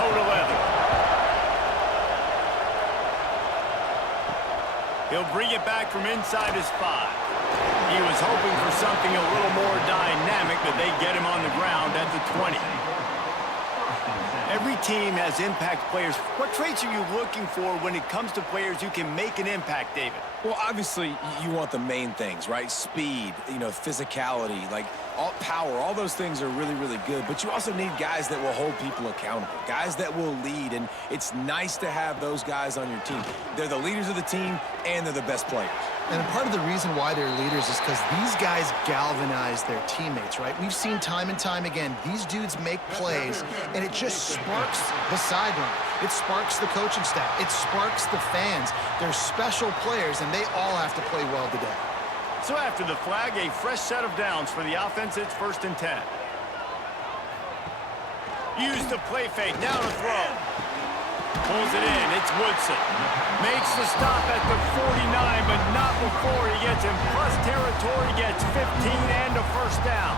toe to leather. He'll bring it back from inside his 5. He was hoping for something a little more dynamic, but they get him on the ground at the 20. Every team has impact players. What traits are you looking for when it comes to players who can make an impact, David? Well, obviously, you want the main things, right? Speed, physicality, all power, all those things are really, really good. But you also need guys that will hold people accountable, guys that will lead. And it's nice to have those guys on your team. They're the leaders of the team, and they're the best players. And part of the reason why they're leaders is because these guys galvanize their teammates, right? We've seen time and time again, these dudes make plays, and it just sparks the sideline. It sparks the coaching staff. It sparks the fans. They're special players, and they all have to play well today. So after the flag, a fresh set of downs for the offense. It's 1st and 10. Use the play fake. Now to throw. Pulls it in. It's Woodson. Makes the stop at the 49, but not before he gets in plus territory. Gets 15 and a first down.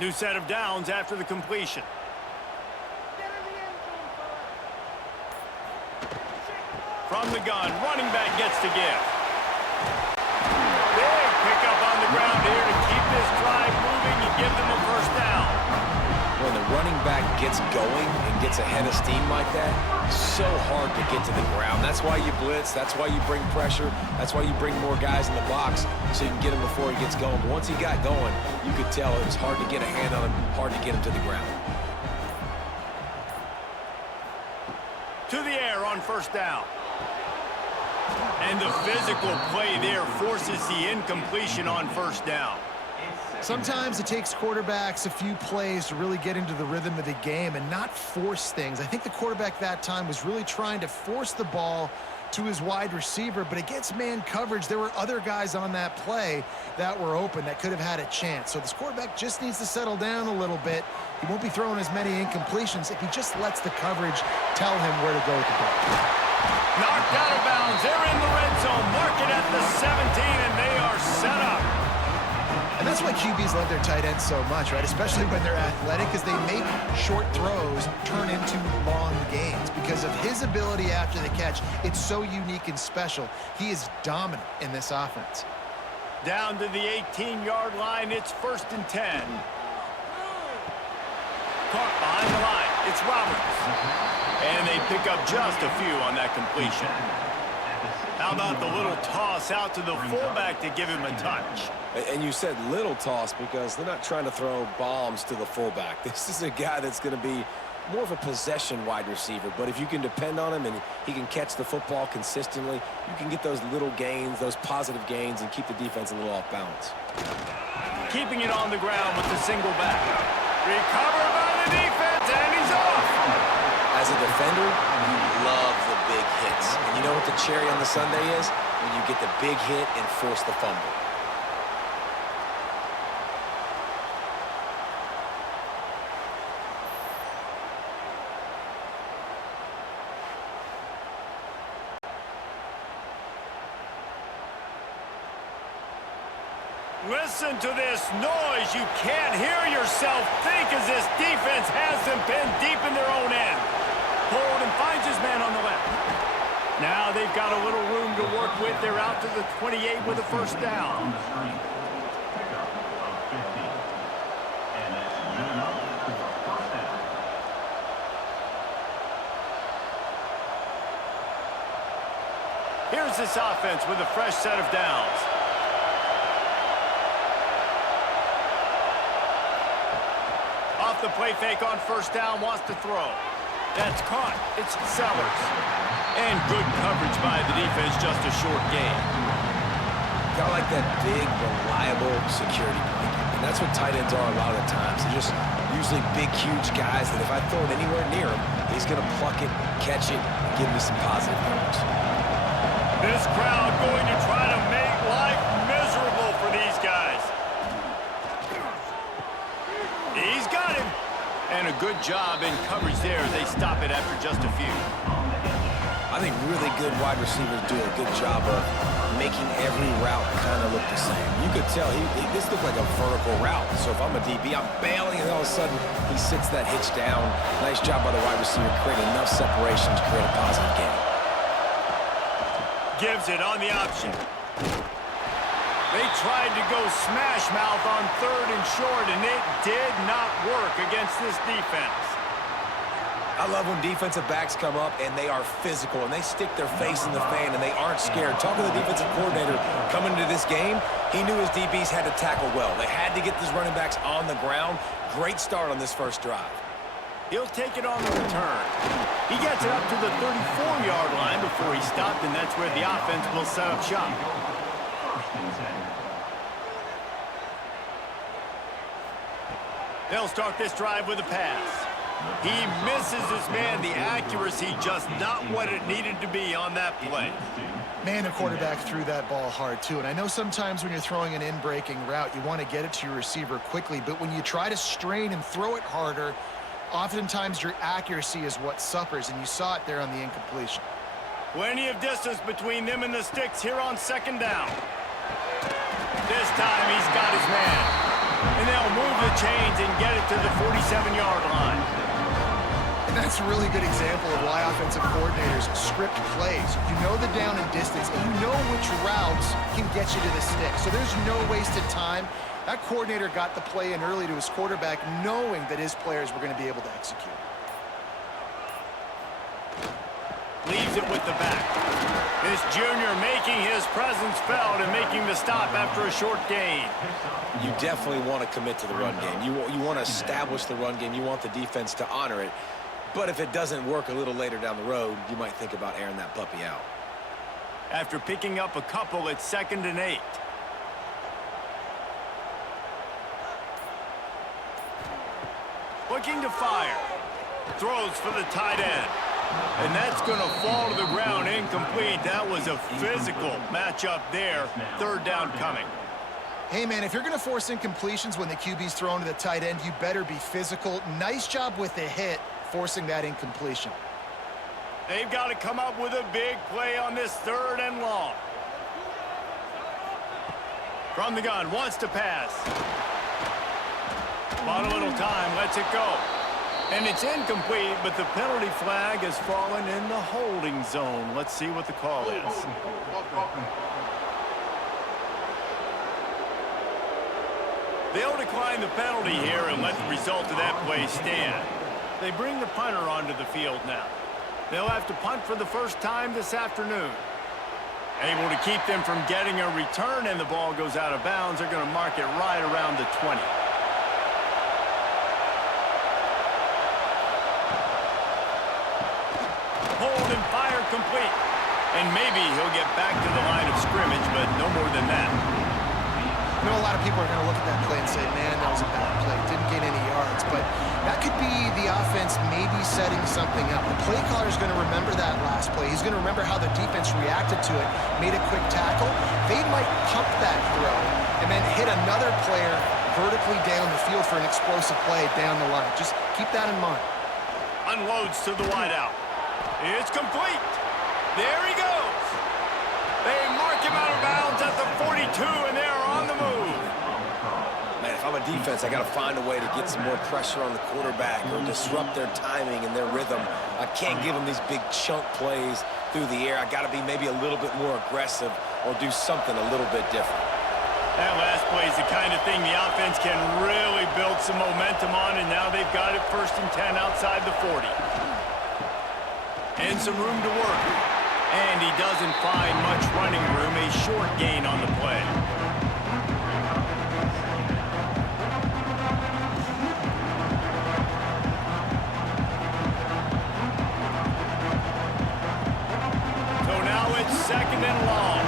New set of downs after the completion. From the gun, running back gets to give. Big pickup on the ground here to keep this drive moving and give them a first down. When the running back gets going and gets ahead of steam like that, so hard to get to the ground. That's why you blitz. That's why you bring pressure. That's why you bring more guys in the box so you can get him before he gets going. But once he got going, you could tell it was hard to get a hand on him, hard to get him to the ground. To the air on first down. And the physical play there forces the incompletion on first down. Sometimes it takes quarterbacks a few plays to really get into the rhythm of the game and not force things. I think the quarterback that time was really trying to force the ball to his wide receiver, but against man coverage, there were other guys on that play that were open that could have had a chance. So this quarterback just needs to settle down a little bit. He won't be throwing as many incompletions if he just lets the coverage tell him where to go with the ball. Knocked out of bounds. They're in the red zone. Mark it at the 17, and they are set up. And that's why QBs love their tight ends so much, right? Especially when they're athletic, because they make short throws turn into long gains. Because of his ability after the catch, it's so unique and special. He is dominant in this offense. Down to the 18-yard line. It's 1st and 10. Caught behind the line. It's Roberts. And they pick up just a few on that completion. How about the little toss out to the fullback to give him a touch? And you said little toss because they're not trying to throw bombs to the fullback. This is a guy that's going to be more of a possession wide receiver. But if you can depend on him and he can catch the football consistently, you can get those little gains, those positive gains, and keep the defense a little off balance. Keeping it on the ground with the single back. Recovered by the defense, and he's off. As a defender, you love the big hits. And you know what the cherry on the sundae is? When you get the big hit and force the fumble. Listen to this noise. You can't hear yourself think as this defense has them pinned deep in their own end. Hold and finds his man on the left. Now they've got a little room to work with. They're out to the 28 with a first down. Here's this offense with a fresh set of downs. Off the play fake on first down, wants to throw. That's caught. It's Sellers. And good coverage by the defense, just a short gain. Got like that big, reliable security blanket. And that's what tight ends are a lot of the times. They're just usually big, huge guys that if I throw it anywhere near him, he's going to pluck it, catch it, and give me some positive yards. This crowd going to try to make life miserable for these guys. He's got him. And a good job in coverage there as they stop it after just a few. I think really good wide receivers do a good job of making every route kind of look the same. You could tell this looked like a vertical route. So if I'm a DB, I'm bailing, and all of a sudden he sits that hitch down. Nice job by the wide receiver, creating enough separation to create a positive gain. Gives it on the option. They tried to go smash mouth on 3rd and short, and it did not work against this defense. I love when defensive backs come up and they are physical and they stick their face in the fan and they aren't scared. Talking to the defensive coordinator coming into this game, he knew his DBs had to tackle well. They had to get these running backs on the ground. Great start on this first drive. He'll take it on the return. He gets it up to the 34-yard line before he stopped, and that's where the offense will set up shop. They'll start this drive with a pass. He misses his man. The accuracy just not what it needed to be on that play. Man, the quarterback threw that ball hard, too. And I know sometimes when you're throwing an in-breaking route, you want to get it to your receiver quickly. But when you try to strain and throw it harder, oftentimes your accuracy is what suffers. And you saw it there on the incompletion. Plenty of distance between them and the sticks here on 2nd down. This time he's got his man. And they'll move the chains and get it to the 47-yard line. And that's a really good example of why offensive coordinators script plays. You know the down and distance, and you know which routes can get you to the stick. So there's no wasted time. That coordinator got the play in early to his quarterback, knowing that his players were going to be able to execute. Leaves it with the back. This junior making his presence felt and making the stop after a short gain. You definitely want to commit to the run game. You want to establish the run game. You want the defense to honor it. But if it doesn't work a little later down the road, you might think about airing that puppy out. After picking up a couple, it's 2nd and 8. Looking to fire. Throws for the tight end. And that's going to fall to the ground incomplete. That was a physical matchup there. 3rd down coming. Hey, man, if you're going to force incompletions when the QB's thrown to the tight end, you better be physical. Nice job with the hit, forcing that incompletion. They've got to come up with a big play on this 3rd and long. From the gun, wants to pass. Bought a little time, lets it go. And it's incomplete, but the penalty flag has fallen in the holding zone. Let's see what the call is. They'll decline the penalty here and let the result of that play stand. They bring the punter onto the field now. They'll have to punt for the first time this afternoon. Able to keep them from getting a return, and the ball goes out of bounds. They're going to mark it right around the 20. Hold and fire complete. And maybe he'll get back to the line of scrimmage, but no more than that. I know a lot of people are going to look at that play and say, man, that was a bad play. Didn't gain any yards. But that could be the offense maybe setting something up. The play caller is going to remember that last play. He's going to remember how the defense reacted to it, made a quick tackle. They might pump that throw and then hit another player vertically down the field for an explosive play down the line. Just keep that in mind. Unloads to the wideout. It's complete. There he goes. They mark him out of bounds at the 42, and they are on the move. Man, if I'm a defense, I got to find a way to get some more pressure on the quarterback or disrupt their timing and their rhythm. I can't give them these big chunk plays through the air. I got to be maybe a little bit more aggressive or do something a little bit different. That last play is the kind of thing the offense can really build some momentum on, and now they've got it 1st and 10 outside the 40. And some room to work. And he doesn't find much running room. A short gain on the play. So now it's 2nd and long.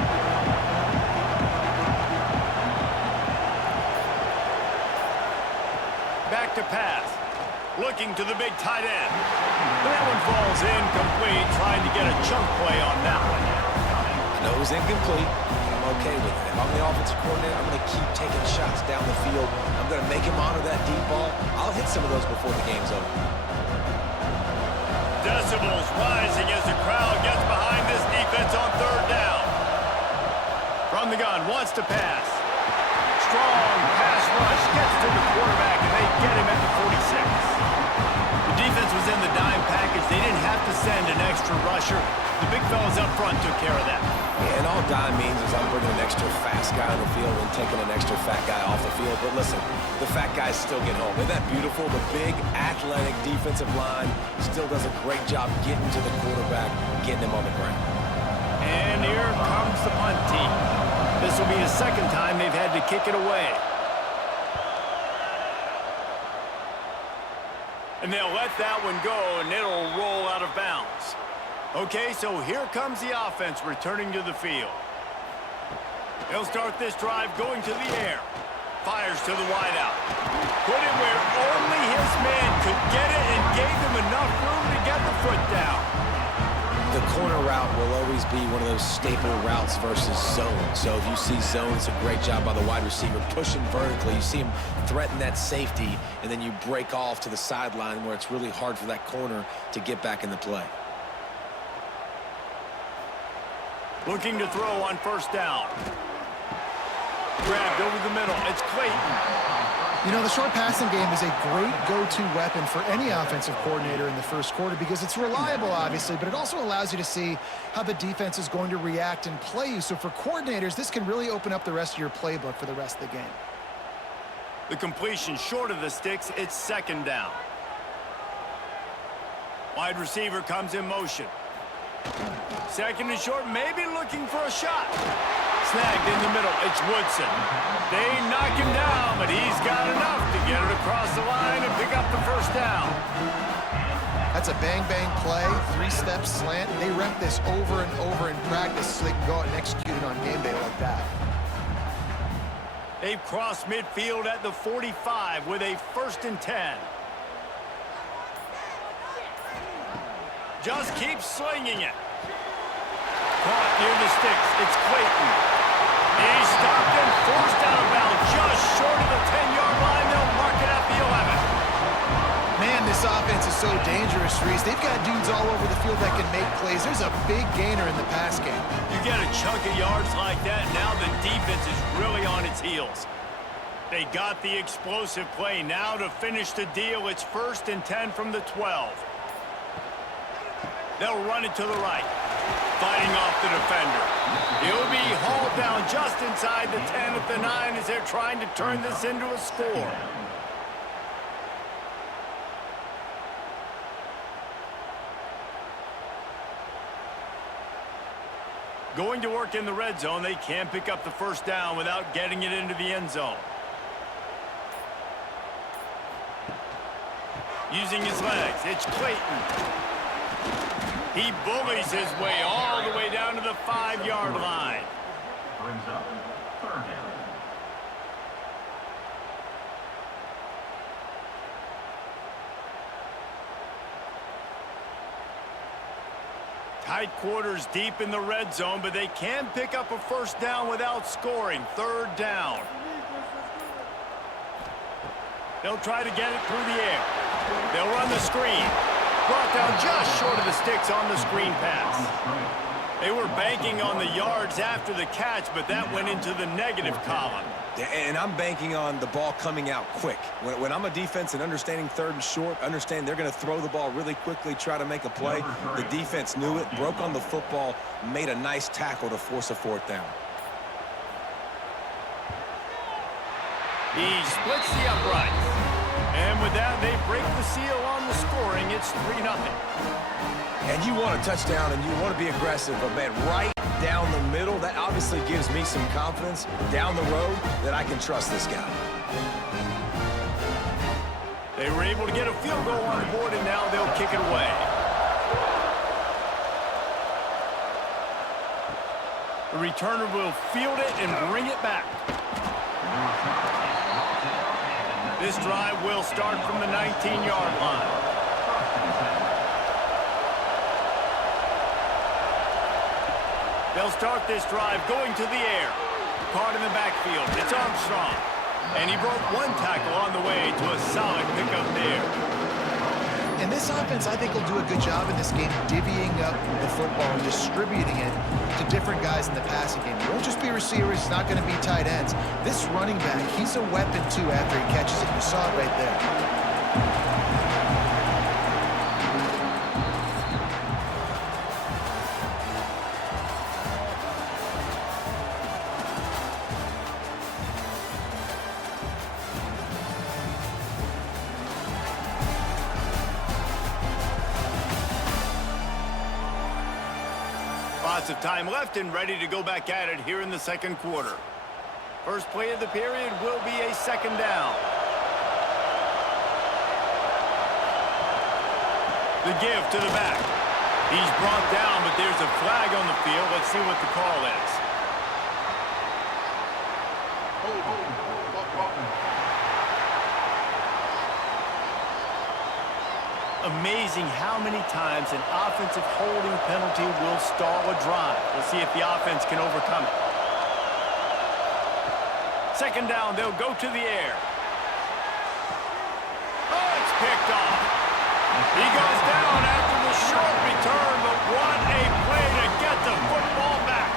Back to pass. Looking to the big tight end. That one falls incomplete, trying to get a chunk play on that one. I know it was incomplete, but I'm okay with it. If I'm the offensive coordinator, I'm going to keep taking shots down the field. I'm going to make him honor that deep ball. I'll hit some of those before the game's over. Decibels rising as the crowd gets behind this defense on 3rd down. wants to pass. Strong pass rush gets to the quarterback, and they get him at the 46. The defense was in the dime package. They didn't have to send an extra rusher. The big fellas up front took care of that. Yeah, and all dime means is I'm bringing an extra fast guy on the field and taking an extra fat guy off the field. But listen, the fat guys still get home. Isn't that beautiful? The big, athletic defensive line still does a great job getting to the quarterback, getting him on the ground. And here comes the punt team. This will be the second time they've had to kick it away. And they'll let that one go, and it'll roll out of bounds. Okay, so here comes the offense returning to the field. They'll start this drive going to the air. Fires to the wideout. Put it where only his man could get it and gave him enough room to get the foot down. The corner route will always be one of those staple routes versus zone. So if you see zone, it's a great job by the wide receiver pushing vertically. You see him threaten that safety, and then you break off to the sideline where it's really hard for that corner to get back in the play. Looking to throw on first down. Grabbed over the middle. It's Clayton. You know, the short passing game is a great go-to weapon for any offensive coordinator in the first quarter because it's reliable, obviously, but it also allows you to see how the defense is going to react and play you. So for coordinators, this can really open up the rest of your playbook for the rest of the game. The completion short of the sticks. It's second down. Wide receiver comes in motion. Second and short, maybe looking for a shot. Snagged in the middle, it's Woodson. They knock him down, but he's got enough to get it across the line and pick up the first down. That's a bang-bang play, three-step slant. They rep this over and over in practice so they can go out and execute it on game day like that. They've crossed midfield at the 45 with a 1st and 10. Just keeps slinging it. Caught near the sticks. It's Clayton. He's stopped and forced out of bounds just short of the 10-yard line. They'll mark it at the 11. Man, this offense is so dangerous, Reese. They've got dudes all over the field that can make plays. There's a big gainer in the pass game. You get a chunk of yards like that, now the defense is really on its heels. They got the explosive play. Now to finish the deal, it's 1st and 10 from the 12. They'll run it to the right. Fighting off the defender. He'll be hauled down just inside the 10 at the 9 as they're trying to turn this into a score. Going to work in the red zone. They can't pick up the first down without getting it into the end zone. Using his legs, it's Clayton. He bullies his way all the way down to the 5-yard line. Brings up 3rd down. Tight quarters deep in the red zone, but they can pick up a first down without scoring. 3rd down. They'll try to get it through the air. They'll run the screen. Brought down just short of the sticks on the screen pass. They were banking on the yards after the catch, but that went into the negative column. Yeah, and I'm banking on the ball coming out quick. When I'm a defense and understanding 3rd and short, understand they're going to throw the ball really quickly, try to make a play. The defense knew it, broke on the football, made a nice tackle to force a 4th down. He splits the uprights. And with that, they break the seal on the scoring. It's 3-0. And you want a touchdown and you want to be aggressive, but man, right down the middle, that obviously gives me some confidence down the road that I can trust this guy. They were able to get a field goal on the board, and now they'll kick it away. The returner will field it and bring it back. This drive will start from the 19-yard line. They'll start this drive going to the air. Caught in the backfield. It's Armstrong. And he broke one tackle on the way to a solid pickup there. And this offense, I think, will do a good job in this game divvying up the football and distributing it to different guys in the passing game. It won't just be receivers. It's not going to be tight ends. This running back, he's a weapon, too, after he catches it. You saw it right there. Lots of time left and ready to go back at it here in the second quarter. First play of the period will be a second down. The give to the back. He's brought down, but there's a flag on the field. Let's see what the call is. Amazing how many times an offensive holding penalty will stall a drive. We'll see if the offense can overcome it. Second down, they'll go to the air. Oh, it's picked off. He goes down after the short return, but what a play to get the football back.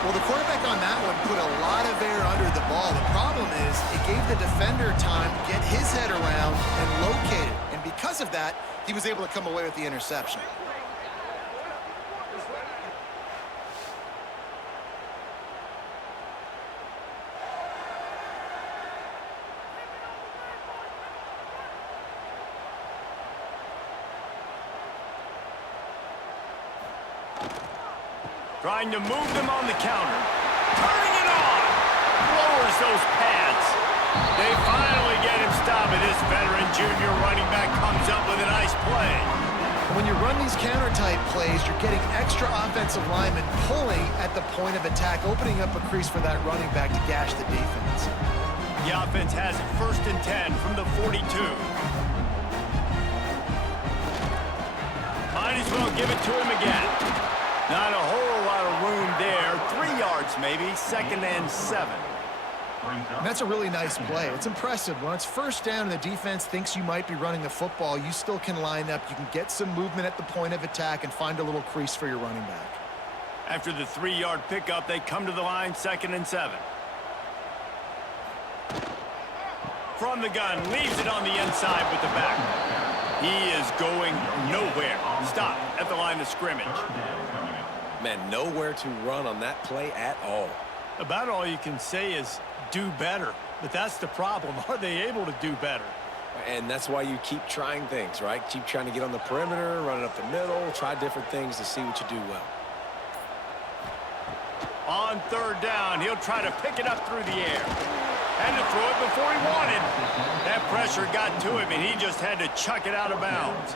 Well, the quarterback on that one put a lot of air under the ball. The problem is it gave the defender time to get his head around and locate it. And because of that, he was able to come away with the interception. Trying to move them on the counter. Turning it on. Lowers those pads. They finally get him stopped, and this veteran junior running back comes up with a nice play. When you run these counter-type plays, you're getting extra offensive linemen pulling at the point of attack, opening up a crease for that running back to gash the defense. The offense has it 1st and 10 from the 42. Might as well give it to him again. Not a whole lot of room there. 3 yards maybe, 2nd and 7. And that's a really nice play. It's impressive. When it's 1st down and the defense thinks you might be running the football, you still can line up. You can get some movement at the point of attack and find a little crease for your running back. After the 3-yard pickup, they come to the line, 2nd and 7. From the gun, leaves it on the inside with the back. He is going nowhere. Stop at the line of scrimmage. Man, nowhere to run on that play at all. About all you can say is do better. But that's the problem. Are they able to do better? And that's why you keep trying things, right? Keep trying to get on the perimeter, run it up the middle, try different things to see what you do well. On 3rd down, he'll try to pick it up through the air. Had to throw it before he wanted. That pressure got to him, and he just had to chuck it out of bounds.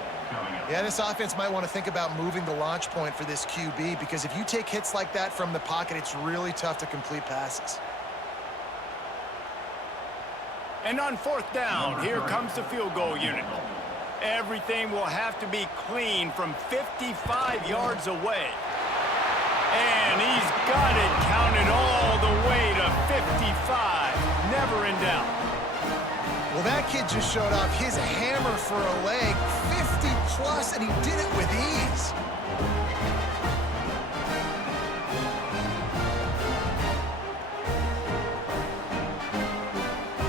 Yeah, this offense might want to think about moving the launch point for this QB, because if you take hits like that from the pocket, it's really tough to complete passes. And on 4th down, here comes the field goal unit. Everything will have to be clean from 55 yards away. And he's got it counted all the way to 55. Never in doubt. Well, that kid just showed off his hammer for a leg, 50+, and he did it with ease.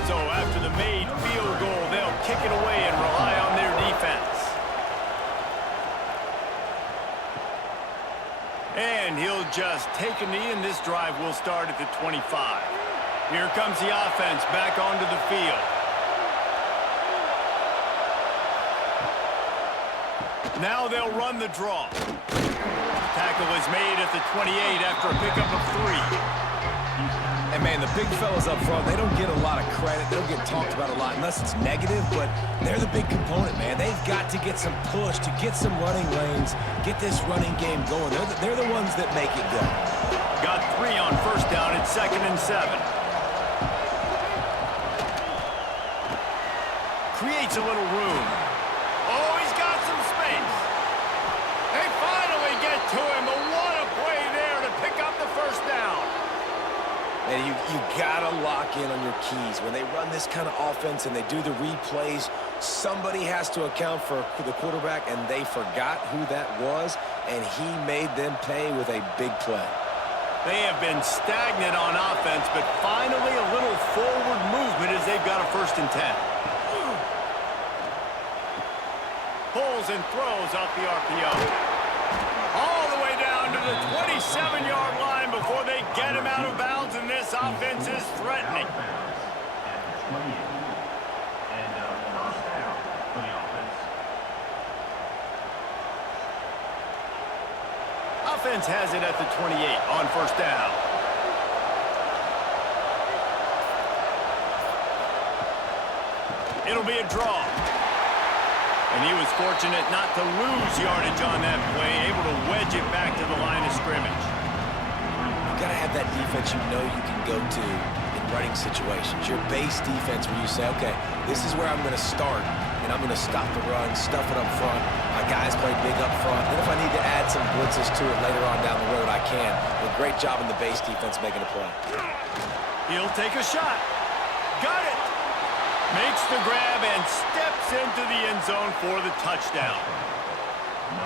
So after the made field goal, they'll kick it away and rely on their defense. And he'll just take a knee, and this drive will start at the 25. Here comes the offense back onto the field. Now they'll run the draw. Tackle is made at the 28 after a pickup of 3. And, man, the big fellas up front, they don't get a lot of credit. They don't get talked about a lot unless it's negative, but they're the big component, man. They've got to get some push, to get some running lanes, get this running game going. They're the ones that make it go. Got 3 on 1st down at 2nd and 7. Creates a little room. Oh, he's got some space. They finally get to him, but what a play there to pick up the 1st down. And you got to lock in on your keys. When they run this kind of offense and they do the replays, somebody has to account for the quarterback, and they forgot who that was, and he made them pay with a big play. They have been stagnant on offense, but finally a little forward movement as they've got a 1st and 10. Pulls and throws off the RPO. All the way down to the 27-yard line before they get him out of bounds, and this offense is threatening. Offense has it at the 28 on 1st down. It'll be a draw. And he was fortunate not to lose yardage on that play, able to wedge it back to the line of scrimmage. You got to have that defense you know you can go to in running situations. Your base defense where you say, okay, this is where I'm going to start, and I'm going to stop the run, stuff it up front. My guys play big up front. Then if I need to add some blitzes to it later on down the road, I can. A great job in the base defense making a play. He'll take a shot. Got it. Makes the grab and steps into the end zone for the touchdown.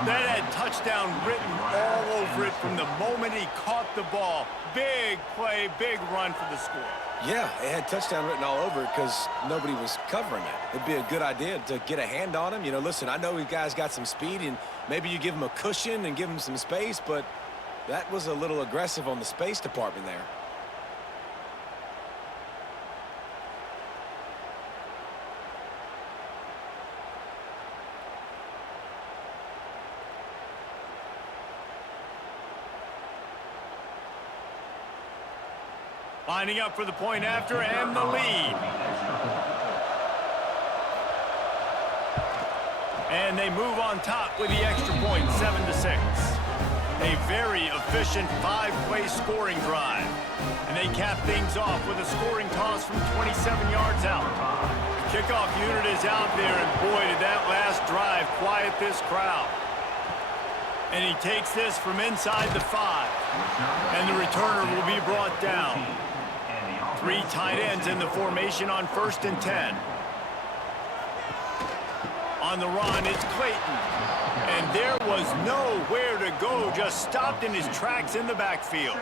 That had touchdown written all over it from the moment he caught the ball. Big play, big run for the score. Yeah, it had touchdown written all over it because nobody was covering it. It'd be a good idea to get a hand on him. You know, listen, I know you guys got some speed, and maybe you give him a cushion and give him some space, but that was a little aggressive on the space department there. Lining up for the point after and the lead. And they move on top with the extra point, 7-6. A very efficient 5-play scoring drive. And they cap things off with a scoring toss from 27 yards out. The kickoff unit is out there, and boy, did that last drive quiet this crowd. And he takes this from inside the 5. And the returner will be brought down. 3 tight ends in the formation on 1st and 10. On the run, it's Clayton. And there was nowhere to go, just stopped in his tracks in the backfield.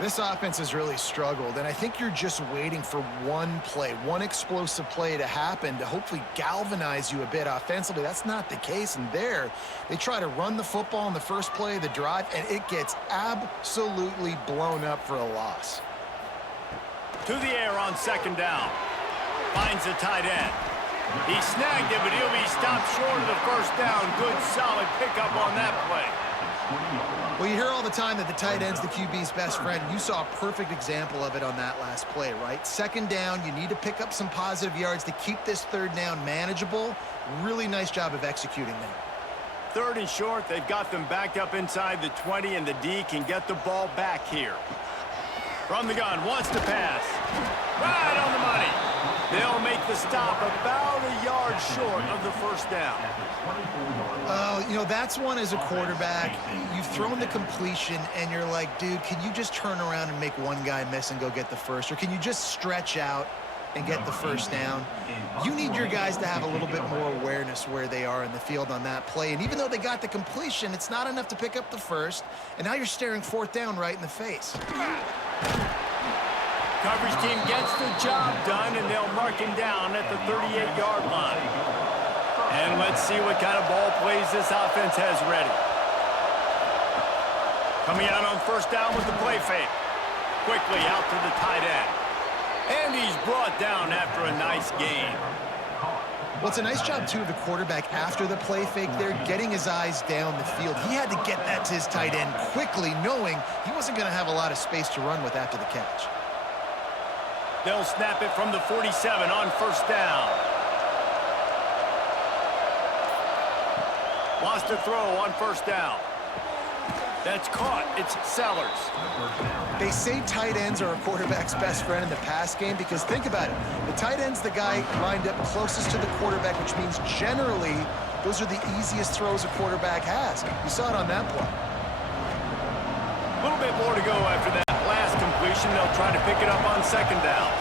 This offense has really struggled, and I think you're just waiting for one play, one explosive play to happen to hopefully galvanize you a bit offensively. That's not the case, and there they try to run the football in the first play of the drive, and it gets absolutely blown up for a loss. To the air on 2nd down. Finds the tight end. He snagged it, but he'll be stopped short of the 1st down. Good, solid pickup on that play. Well, you hear all the time that the tight end's the QB's best friend. You saw a perfect example of it on that last play, right? 2nd down, you need to pick up some positive yards to keep this 3rd down manageable. Really nice job of executing that. 3rd and short, they've got them backed up inside the 20, and the D can get the ball back here. From the gun, wants to pass. Right on the money. They'll make the stop about a yard short of the 1st down. Oh, you know, that's one as a quarterback. You've thrown the completion, and you're like, dude, can you just turn around and make one guy miss and go get the first? Or can you just stretch out and get the 1st down? You need your guys to have a little bit more awareness where they are in the field on that play. And even though they got the completion, it's not enough to pick up the 1st. And now you're staring 4th down right in the face. Coverage team gets the job done, and they'll mark him down at the 38-yard line. And let's see what kind of ball plays this offense has ready. Coming out on 1st down with the play fake. Quickly out to the tight end. And he's brought down after a nice gain. Well, it's a nice job, too, of the quarterback after the play fake there, getting his eyes down the field. He had to get that to his tight end quickly, knowing he wasn't going to have a lot of space to run with after the catch. They'll snap it from the 47 on 1st down. Wants to throw on 1st down. That's caught. It's Sellers. They say tight ends are a quarterback's best friend in the pass game because think about it. The tight end's the guy lined up closest to the quarterback, which means generally those are the easiest throws a quarterback has. You saw it on that play. A little bit more to go after that last completion. They'll try to pick it up on second down.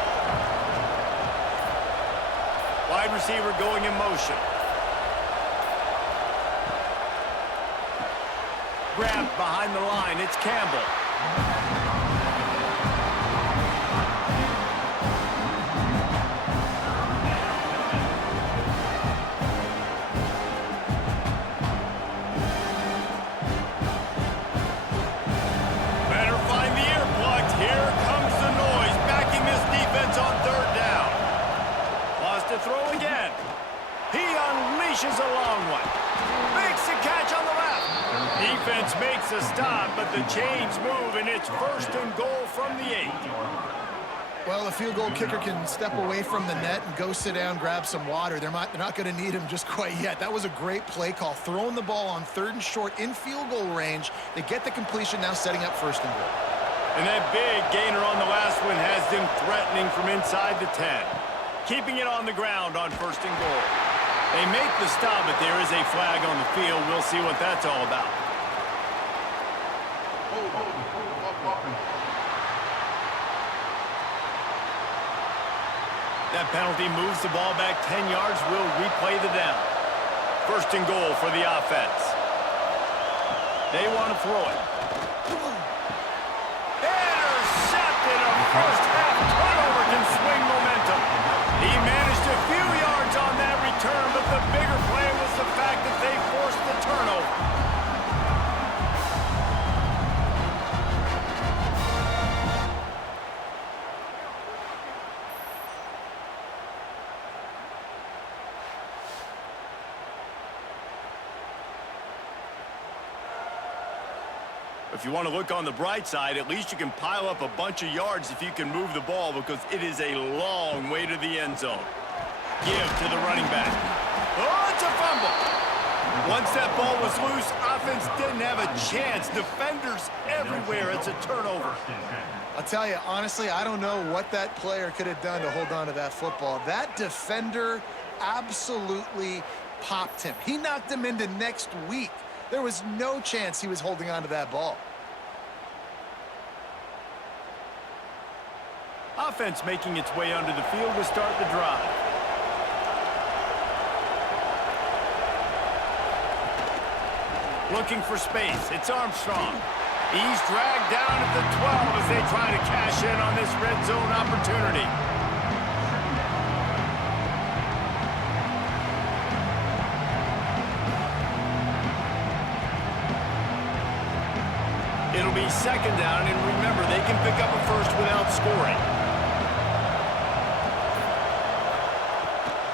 Wide receiver going in motion. Grabbed behind the line. It's Campbell. Better find the earplugs. Here comes the noise. Backing this defense on third down. Lost to throw again. He unleashes a long one. Makes the catch on the left. Defense makes a stop, but the chains move, and it's first and goal from the 8. Well, the field goal kicker can step away from the net and go sit down, grab some water. They're not going to need him just quite yet. That was a great play call. Throwing the ball on 3rd and short in field goal range. They get the completion, now setting up 1st and goal. And that big gainer on the last one has them threatening from inside the 10. Keeping it on the ground on 1st and goal. They make the stop, but there is a flag on the field. We'll see what that's all about. That penalty moves the ball back 10 yards. We'll replay the down. 1st and goal for the offense. They want to throw it. Intercepted. A first-half turnover can swing momentum. He managed a few yards on that return, but the bigger play was the fact that they forced the turnover. If you want to look on the bright side, at least you can pile up a bunch of yards if you can move the ball, because it is a long way to the end zone. Give to the running back. Oh, it's a fumble. Once that ball was loose, offense didn't have a chance. Defenders everywhere. It's a turnover. I'll tell you, honestly, I don't know what that player could have done to hold on to that football. That defender absolutely popped him. He knocked him into next week. There was no chance he was holding on to that ball. Offense making its way onto the field to start the drive. Looking for space. It's Armstrong. He's dragged down at the 12 as they try to cash in on this red zone opportunity. It'll be 2nd down, and remember, they can pick up a first without scoring.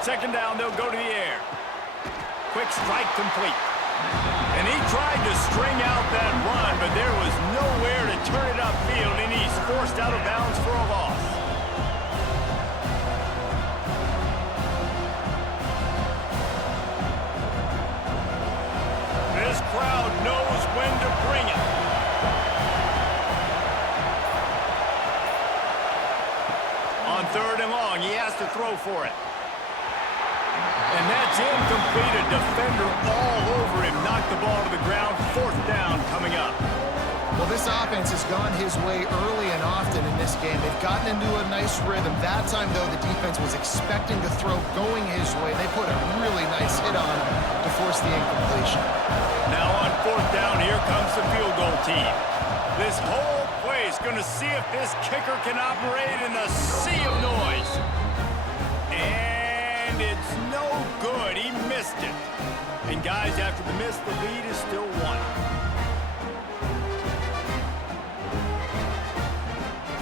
2nd down, they'll go to the air. Quick strike complete. And he tried to string out that run, but there was nowhere to turn it upfield, and he's forced out of bounds for a loss. This crowd knows when to bring it. On 3rd and long, he has to throw for it. And that's incomplete. A defender all over him. Knocked the ball to the ground. 4th down coming up. Well, this offense has gone his way early and often in this game. They've gotten into a nice rhythm. That time, though, the defense was expecting to throw going his way. They put a really nice hit on him to force the incompletion. Now on 4th down, here comes the field goal team. This whole play is going to see if this kicker can operate in the sea of noise. And it's no good. He missed it. And guys, after the miss, the lead is still 1.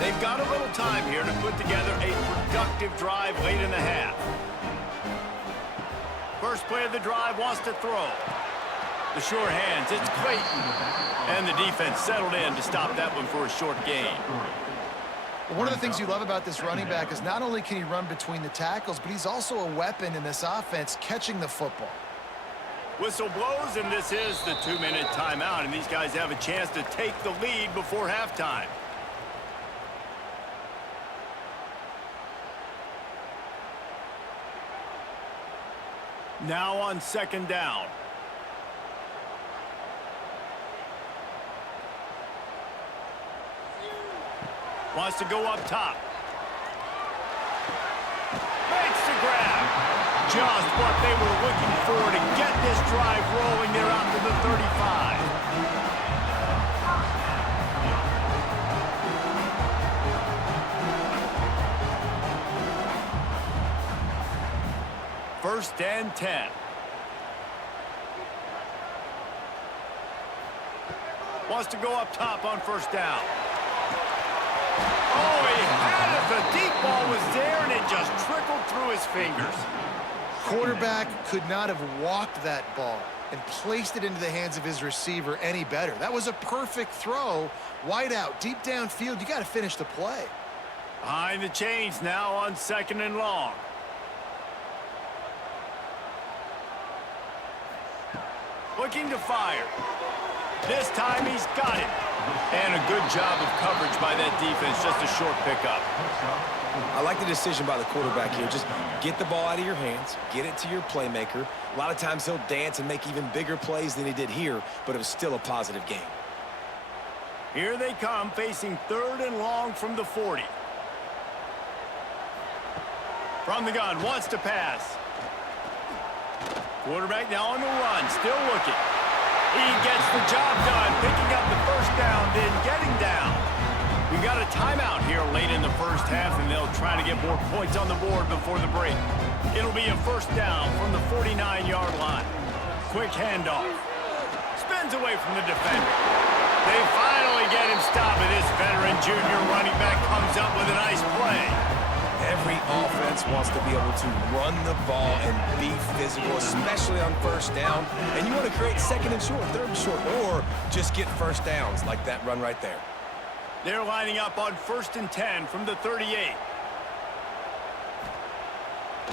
They've got a little time here to put together a productive drive late in the half. First play of the drive wants to throw. The sure hands, it's Clayton. And the defense settled in to stop that one for a short gain. One of the things you love about this running back is not only can he run between the tackles, but he's also a weapon in this offense catching the football. Whistle blows, and this is the 2-minute timeout, and these guys have a chance to take the lead before halftime. Now on 2nd down. Wants to go up top. Makes the grab. Just what they were looking for to get this drive rolling there out to the 35. First and 10. Wants to go up top on first down. Oh, he had it. The deep ball was there, and it just trickled through his fingers. Quarterback could not have walked that ball and placed it into the hands of his receiver any better. That was a perfect throw. Wide out, deep downfield. You got to finish the play. Behind the chains now on second and long. Looking to fire. This time he's got it. And a good job of coverage by that defense. Just a short pickup. I like the decision by the quarterback here. Just get the ball out of your hands, get it to your playmaker. A lot of times he'll dance and make even bigger plays than he did here, but it was still a positive game. Here they come, facing third and long from the 40. From the gun, wants to pass. Quarterback now on the run, still looking. He gets the job done, picking up the first down, then getting down. We got a timeout here late in the first half, and they'll try to get more points on the board before the break. It'll be a first down from the 49-yard line. Quick handoff. Spins away from the defender. They finally get him stopped, and this veteran junior running back comes up with a nice play. Every offense wants to be able to run the ball and be physical, especially on first down. And you want to create second and short, third and short, or just get first downs like that run right there. They're lining up on first and 10 from the 38.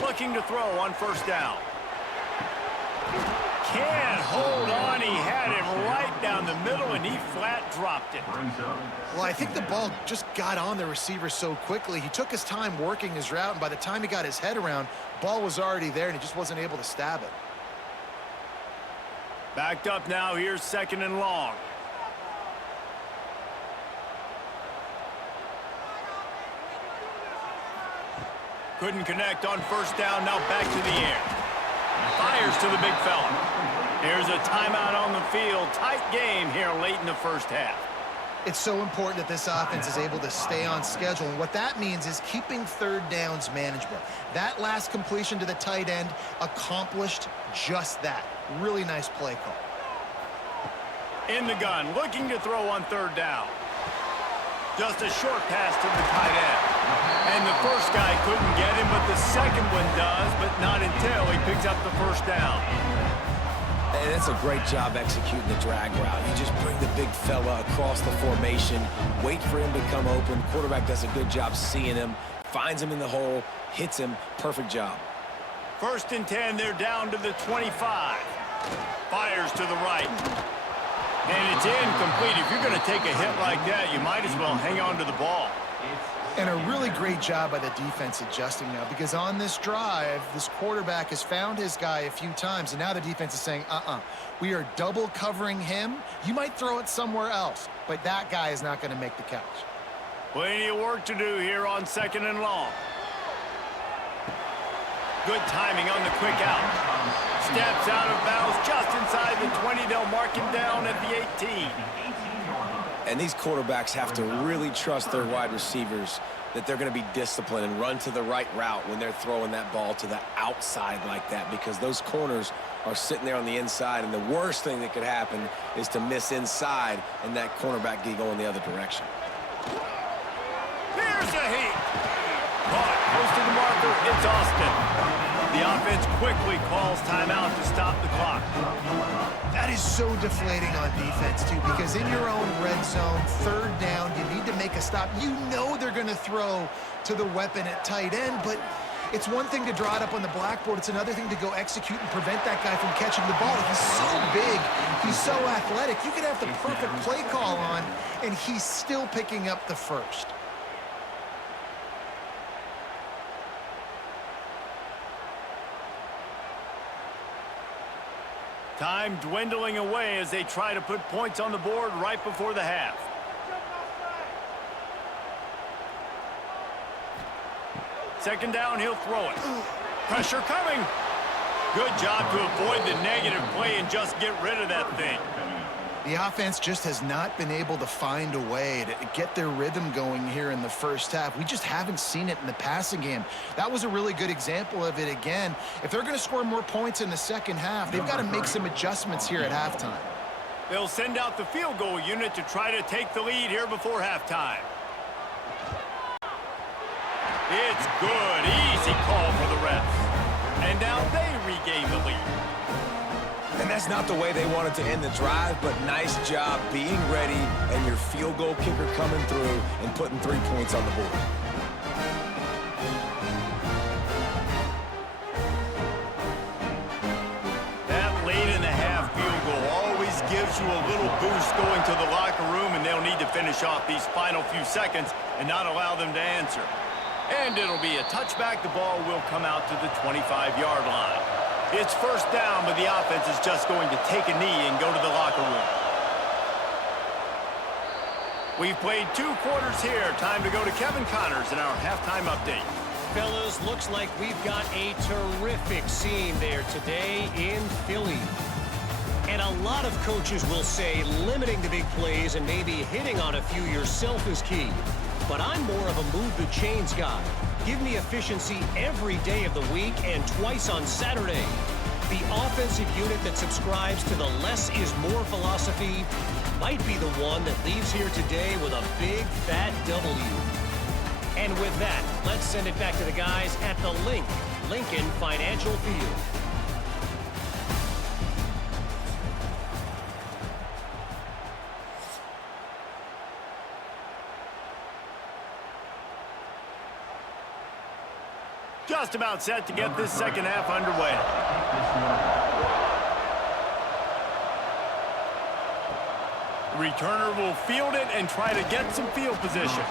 Looking to throw on first down. Can't hold on. He had him right down the middle, and he flat dropped it. Well, I think the ball just got on the receiver so quickly. He took his time working his route, and by the time he got his head around, ball was already there, and he just wasn't able to stab it. Backed up now. Here's second and long. Couldn't connect on first down. Now back to the air. Fires to the big fella. Here's a timeout on the field. Tight game here late in the first half. It's so important that this offense is able to stay on schedule, and what that means is keeping third downs manageable. That last completion to the tight end accomplished just that. Really nice play call. In the gun, looking to throw on third down. Just a short pass to the tight end. And the first guy couldn't get him, but the second one does, but not until he picks up the first down. And it's a great job executing the drag route. You just bring the big fella across the formation, wait for him to come open. Quarterback does a good job seeing him, finds him in the hole, hits him. Perfect job. First and 10, they're down to the 25. Fires to the right. And it's incomplete. If you're going to take a hit like that, you might as well hang on to the ball. And a really great job by the defense adjusting now, because on this drive, this quarterback has found his guy a few times, and now the defense is saying, we are double covering him. You might throw it somewhere else, but that guy is not going to make the catch. Plenty of work to do here on second and long. Good timing on the quick out. Steps out of bounds just inside the 20. They'll mark him down at the 18. And these quarterbacks have to really trust their wide receivers that they're going to be disciplined and run to the right route when they're throwing that ball to the outside like that, because those corners are sitting there on the inside, and the worst thing that could happen is to miss inside and that cornerback get going the other direction. Here's a heat. Caught, close to the marker, it's Austin. The offense quickly calls timeout to stop the clock. That is so deflating on defense, too, because in your own red zone, third down, you need to make a stop. You know they're going to throw to the weapon at tight end, but it's one thing to draw it up on the blackboard. It's another thing to go execute and prevent that guy from catching the ball. He's so big. He's so athletic. You could have the perfect play call on, and he's still picking up the first. Time dwindling away as they try to put points on the board right before the half. Second down, he'll throw it. Pressure coming. Good job to avoid the negative play and just get rid of that thing. The offense just has not been able to find a way to get their rhythm going here in the first half. We just haven't seen it in the passing game. That was a really good example of it again. If they're going to score more points in the second half, they've got to make some adjustments here at halftime. They'll send out the field goal unit to try to take the lead here before halftime. It's good. Easy call for the refs. And now they regain the lead. And that's not the way they wanted to end the drive, but nice job being ready and your field goal kicker coming through and putting 3 points on the board. That late in the half field goal always gives you a little boost going to the locker room, and they'll need to finish off these final few seconds and not allow them to answer. And it'll be a touchback. The ball will come out to the 25-yard line. It's first down, but the offense is just going to take a knee and go to the locker room. We've played 2 quarters here. Time to go to Kevin Connors in our halftime update. Fellas, looks like we've got a terrific scene there today in Philly. And a lot of coaches will say limiting the big plays and maybe hitting on a few yourself is key. But I'm more of a move the chains guy. Give me efficiency every day of the week and twice on Saturday. The offensive unit that subscribes to the less is more philosophy might be the one that leaves here today with a big fat W. And with that, let's send it back to the guys at the Lincoln Financial Field. Just about set to get this second half underway. Returner will field it and try to get some field position.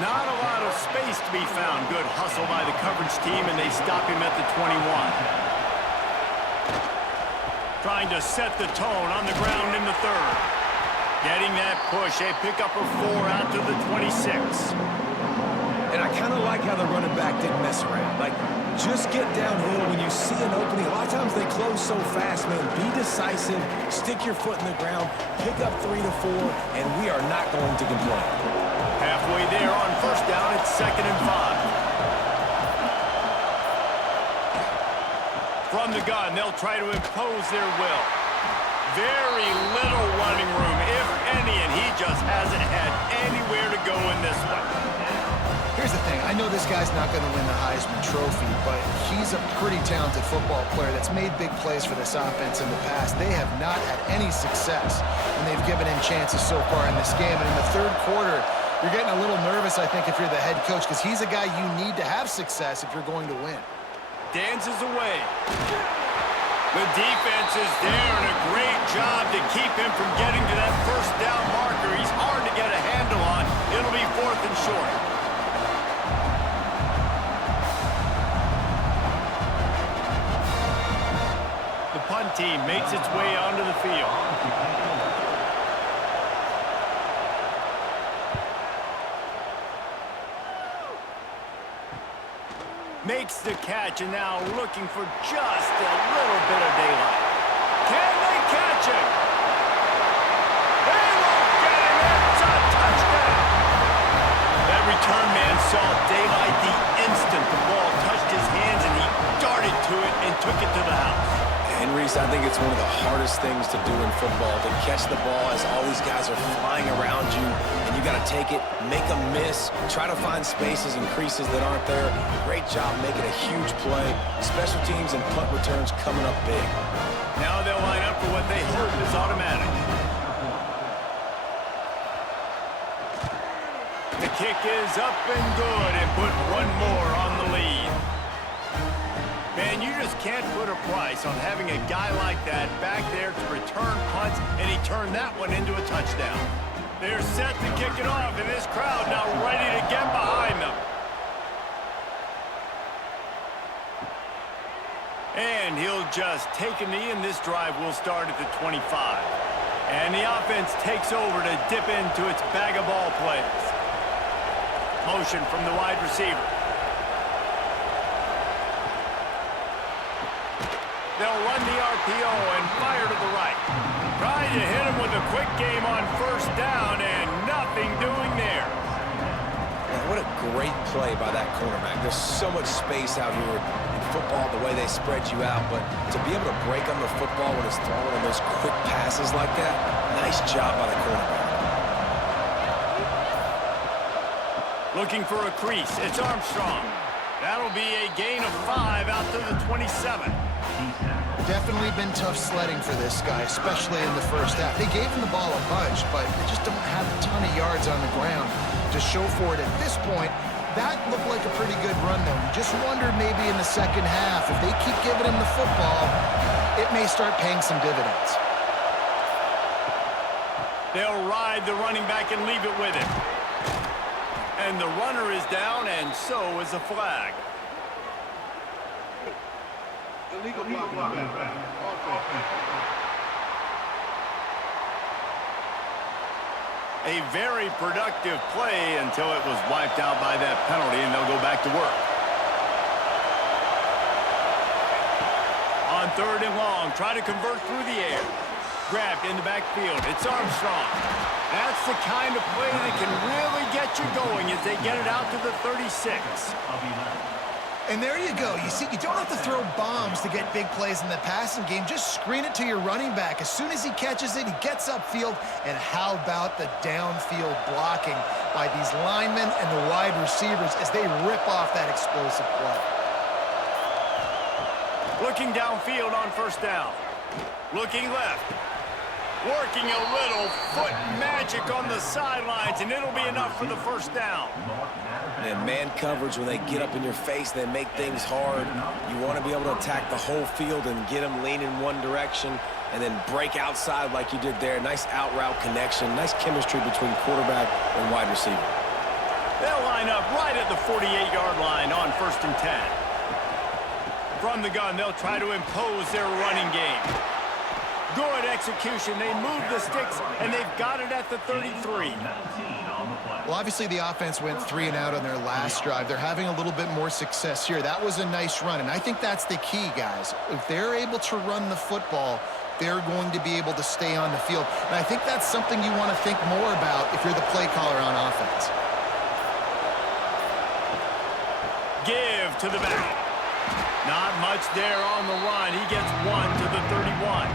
Not a lot of space to be found. Good hustle by the coverage team, and they stop him at the 21. Trying to set the tone on the ground in the third. Getting that push, a pickup of 4 out to the 26. And I kind of like how the running back didn't mess around. Like, just get downhill when you see an opening. A lot of times they close so fast, man. Be decisive, stick your foot in the ground, pick up 3 to 4, and we are not going to complain. Halfway there on first down, it's 2nd and 5. From the gun, they'll try to impose their will. Very little running room, if any, and he just hasn't had anywhere to go in this one. Here's the thing. I know this guy's not going to win the Heisman Trophy, but he's a pretty talented football player that's made big plays for this offense in the past. They have not had any success, and they've given him chances so far in this game. And in the third quarter, you're getting a little nervous, I think, if you're the head coach, because he's a guy you need to have success if you're going to win. Dances away. The defense is there, and a great job to keep him from getting to that first down marker. He's hard to get a handle on. It'll be 4th and short. The punt team makes its way onto the field. Makes the catch, and now looking for just a little bit of daylight. Can they catch him? They won't get him. It's a touchdown. That return man saw daylight the instant the ball touched his hands, and he darted to it and took it to the house. And Reese, I think it's one of the hardest things to do in football, to catch the ball as all these guys are flying around you, and you got to take it, make a miss, try to find spaces and creases that aren't there. Great job making a huge play. Special teams and punt returns coming up big. Now they'll line up for what they hope is automatic. The kick is up and good, and put one more on the lead. Man, you just can't put a price on having a guy like that back there to return punts, and he turned that one into a touchdown. They're set to kick it off, and this crowd now ready to get behind them. And he'll just take a knee, and this drive will start at the 25. And the offense takes over to dip into its bag of ball plays. Motion from the wide receiver. They'll run the RPO and fire to the right. Trying to hit him with a quick game on first down, and nothing doing there. Man, what a great play by that cornerback. There's so much space out here in football, the way they spread you out, but to be able to break on the football when it's thrown in those quick passes like that, nice job by the cornerback. Looking for a crease. It's Armstrong. That'll be a gain of 5 out to the 27. Definitely been tough sledding for this guy, especially in the first half. They gave him the ball a bunch, but they just don't have a ton of yards on the ground to show for it at this point. That looked like a pretty good run, though. You just wondered maybe in the second half, if they keep giving him the football, it may start paying some dividends. They'll ride the running back and leave it with him. And the runner is down, and so is a flag. Illegal block. A very productive play until it was wiped out by that penalty, and they'll go back to work. On 3rd and long, try to convert through the air. Grabbed in the backfield. It's Armstrong. That's the kind of play that can really get you going as they get it out to the 36. And there you go. You see, you don't have to throw bombs to get big plays in the passing game. Just screen it to your running back. As soon as he catches it, he gets upfield. And how about the downfield blocking by these linemen and the wide receivers as they rip off that explosive play. Looking downfield on first down. Looking left. Working a little foot magic on the sidelines, and it'll be enough for the first down. And man coverage, when they get up in your face, they make things hard. You want to be able to attack the whole field and get them leaning one direction and then break outside like you did there. Nice out route connection, nice chemistry between quarterback and wide receiver. They'll line up right at the 48-yard line on 1st and 10. From the gun, they'll try to impose their running game. Good execution. They move the sticks, and they've got it at the 33. Well, obviously the offense went 3 and out on their last drive. They're having a little bit more success here. That was a nice run, and I think that's the key, guys. If they're able to run the football, they're going to be able to stay on the field. And I think that's something you want to think more about if you're the play caller on offense. Give to the back. Not much there on the run. He gets 1 to the 31.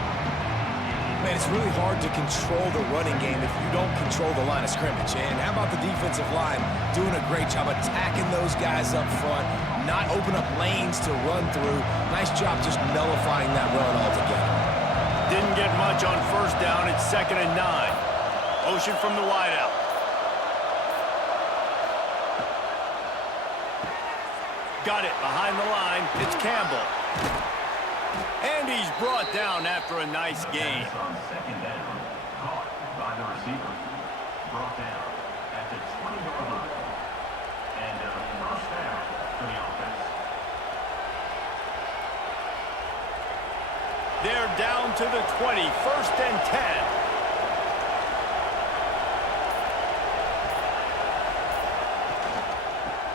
Man, it's really hard to control the running game if you don't control the line of scrimmage. And how about the defensive line doing a great job attacking those guys up front, not open up lanes to run through. Nice job just nullifying that run altogether. Didn't get much on first down. It's 2nd and 9. Motion from the wideout. Got it behind the line. It's Campbell. And he's brought down after a nice gain. On 2nd down, caught by the receiver. Brought down at the 20-yard line. And first down for the offense. They're down to the 20. 1st and 10.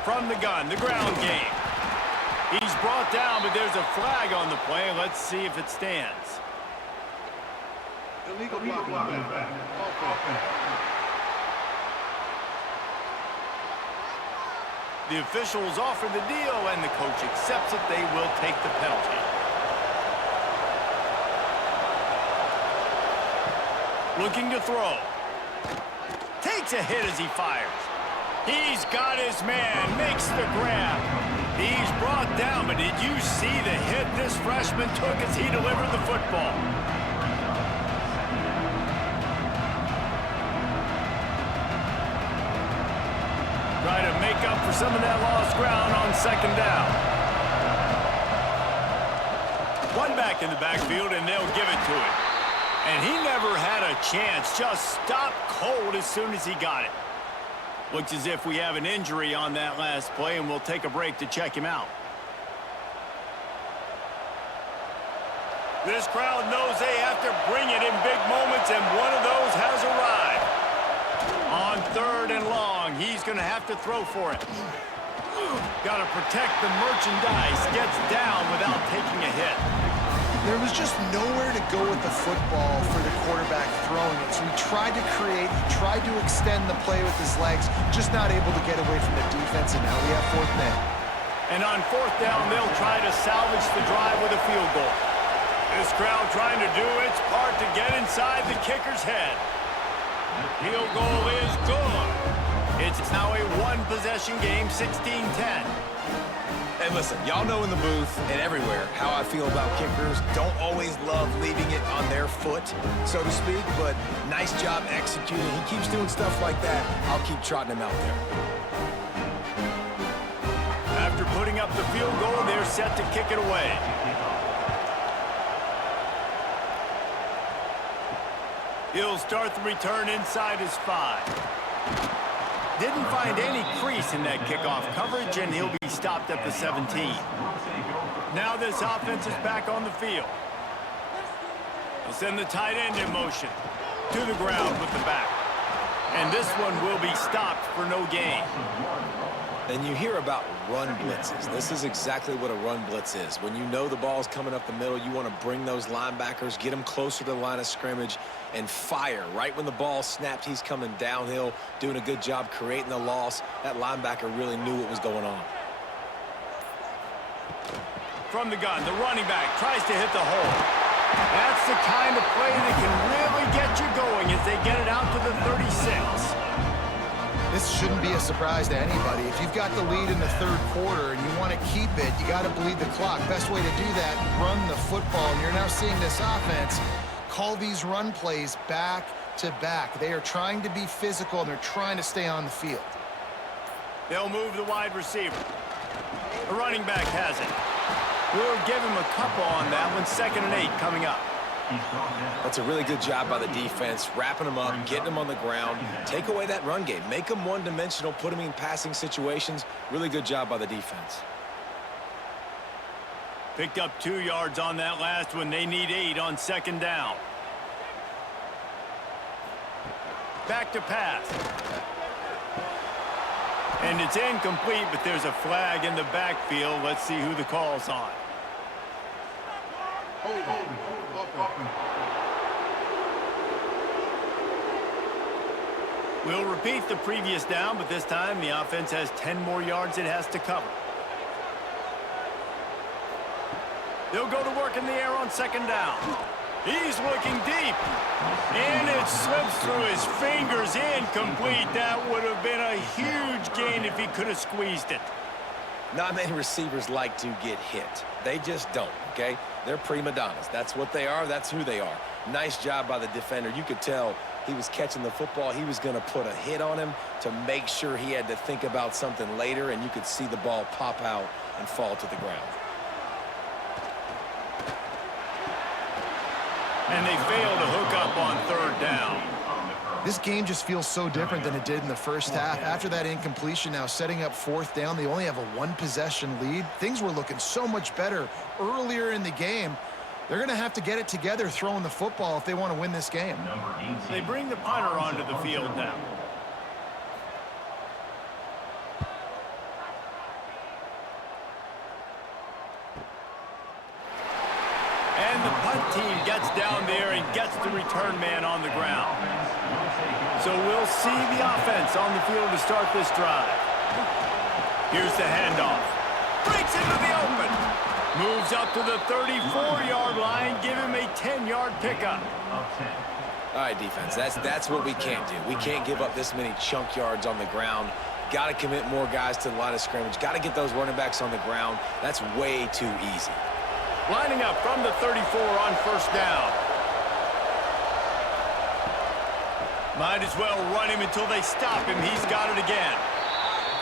From the gun, the ground game. He's brought down, but there's a flag on the play. Let's see if it stands. Illegal block. The officials offer the deal, and the coach accepts it. They will take the penalty. Looking to throw. Takes a hit as he fires. He's got his man, makes the grab. He's brought down, but did you see the hit this freshman took as he delivered the football? Try to make up for some of that lost ground on 2nd down. One back in the backfield, and they'll give it to him. And he never had a chance, just stopped cold as soon as he got it. Looks as if we have an injury on that last play, and we'll take a break to check him out. This crowd knows they have to bring it in big moments, and one of those has arrived. On 3rd and long, he's going to have to throw for it. Got to protect the merchandise. Gets down without taking a hit. There was just nowhere to go with the football for the quarterback throwing it. So he tried to create, he tried to extend the play with his legs, just not able to get away from the defense, and now we have 4th down. And on 4th down, they'll try to salvage the drive with a field goal. This crowd trying to do its part to get inside the kicker's head. Field goal is good. It's now a one-possession game, 16-10. And listen, y'all know in the booth and everywhere how I feel about kickers. Don't always love leaving it on their foot, so to speak, but nice job executing. He keeps doing stuff like that. I'll keep trotting him out there. After putting up the field goal, they're set to kick it away. He'll start the return inside his 5. Didn't find any crease in that kickoff coverage, and he'll be stopped at the 17. Now this offense is back on the field. They'll send the tight end in motion to the ground with the back. And this one will be stopped for no gain. And you hear about run blitzes. This is exactly what a run blitz is. When you know the ball's coming up the middle, you want to bring those linebackers, get them closer to the line of scrimmage, and fire. Right when the ball snapped, he's coming downhill, doing a good job creating the loss. That linebacker really knew what was going on. From the gun, the running back tries to hit the hole. That's the kind of play that can really get you going as they get it out to the 36. This shouldn't be a surprise to anybody. If you've got the lead in the 3rd quarter and you want to keep it, you got to bleed the clock. Best way to do that, run the football. And you're now seeing this offense call these run plays back to back. They are trying to be physical, and they're trying to stay on the field. They'll move the wide receiver. The running back has it. We'll give him a couple on that one. 2nd and 8 coming up. That's a really good job by the defense, wrapping them up, getting them on the ground. Take away that run game. Make them one-dimensional, put them in passing situations. Really good job by the defense. Picked up 2 yards on that last one. They need 8 on 2nd down. Back to pass. And it's incomplete, but there's a flag in the backfield. Let's see who the call's on. We'll repeat the previous down, but this time the offense has 10 more yards it has to cover. They'll go to work in the air on 2nd down. He's looking deep. And it slips through his fingers, incomplete. That would have been a huge gain if he could have squeezed it. Not many receivers like to get hit. They just don't, okay? They're prima donnas. That's what they are. That's who they are. Nice job by the defender. You could tell he was catching the football. He was going to put a hit on him to make sure he had to think about something later, and you could see the ball pop out and fall to the ground. And they fail to hook up on 3rd down. This game just feels so different than it did in the first half. After that incompletion, now setting up 4th down, they only have a 1-possession lead. Things were looking so much better earlier in the game. They're going to have to get it together throwing the football if they want to win this game. They bring the punter onto the field now. And the punt team gets down there and gets the return man on the ground. So we'll see the offense on the field to start this drive. Here's the handoff. Breaks into the open. Moves up to the 34-yard line. Give him a 10-yard pickup. All right, defense, that's what we can't do. We can't give up this many chunk yards on the ground. Got to commit more guys to the line of scrimmage. Got to get those running backs on the ground. That's way too easy. Lining up from the 34 on 1st down. Might as well run him until they stop him. He's got it again.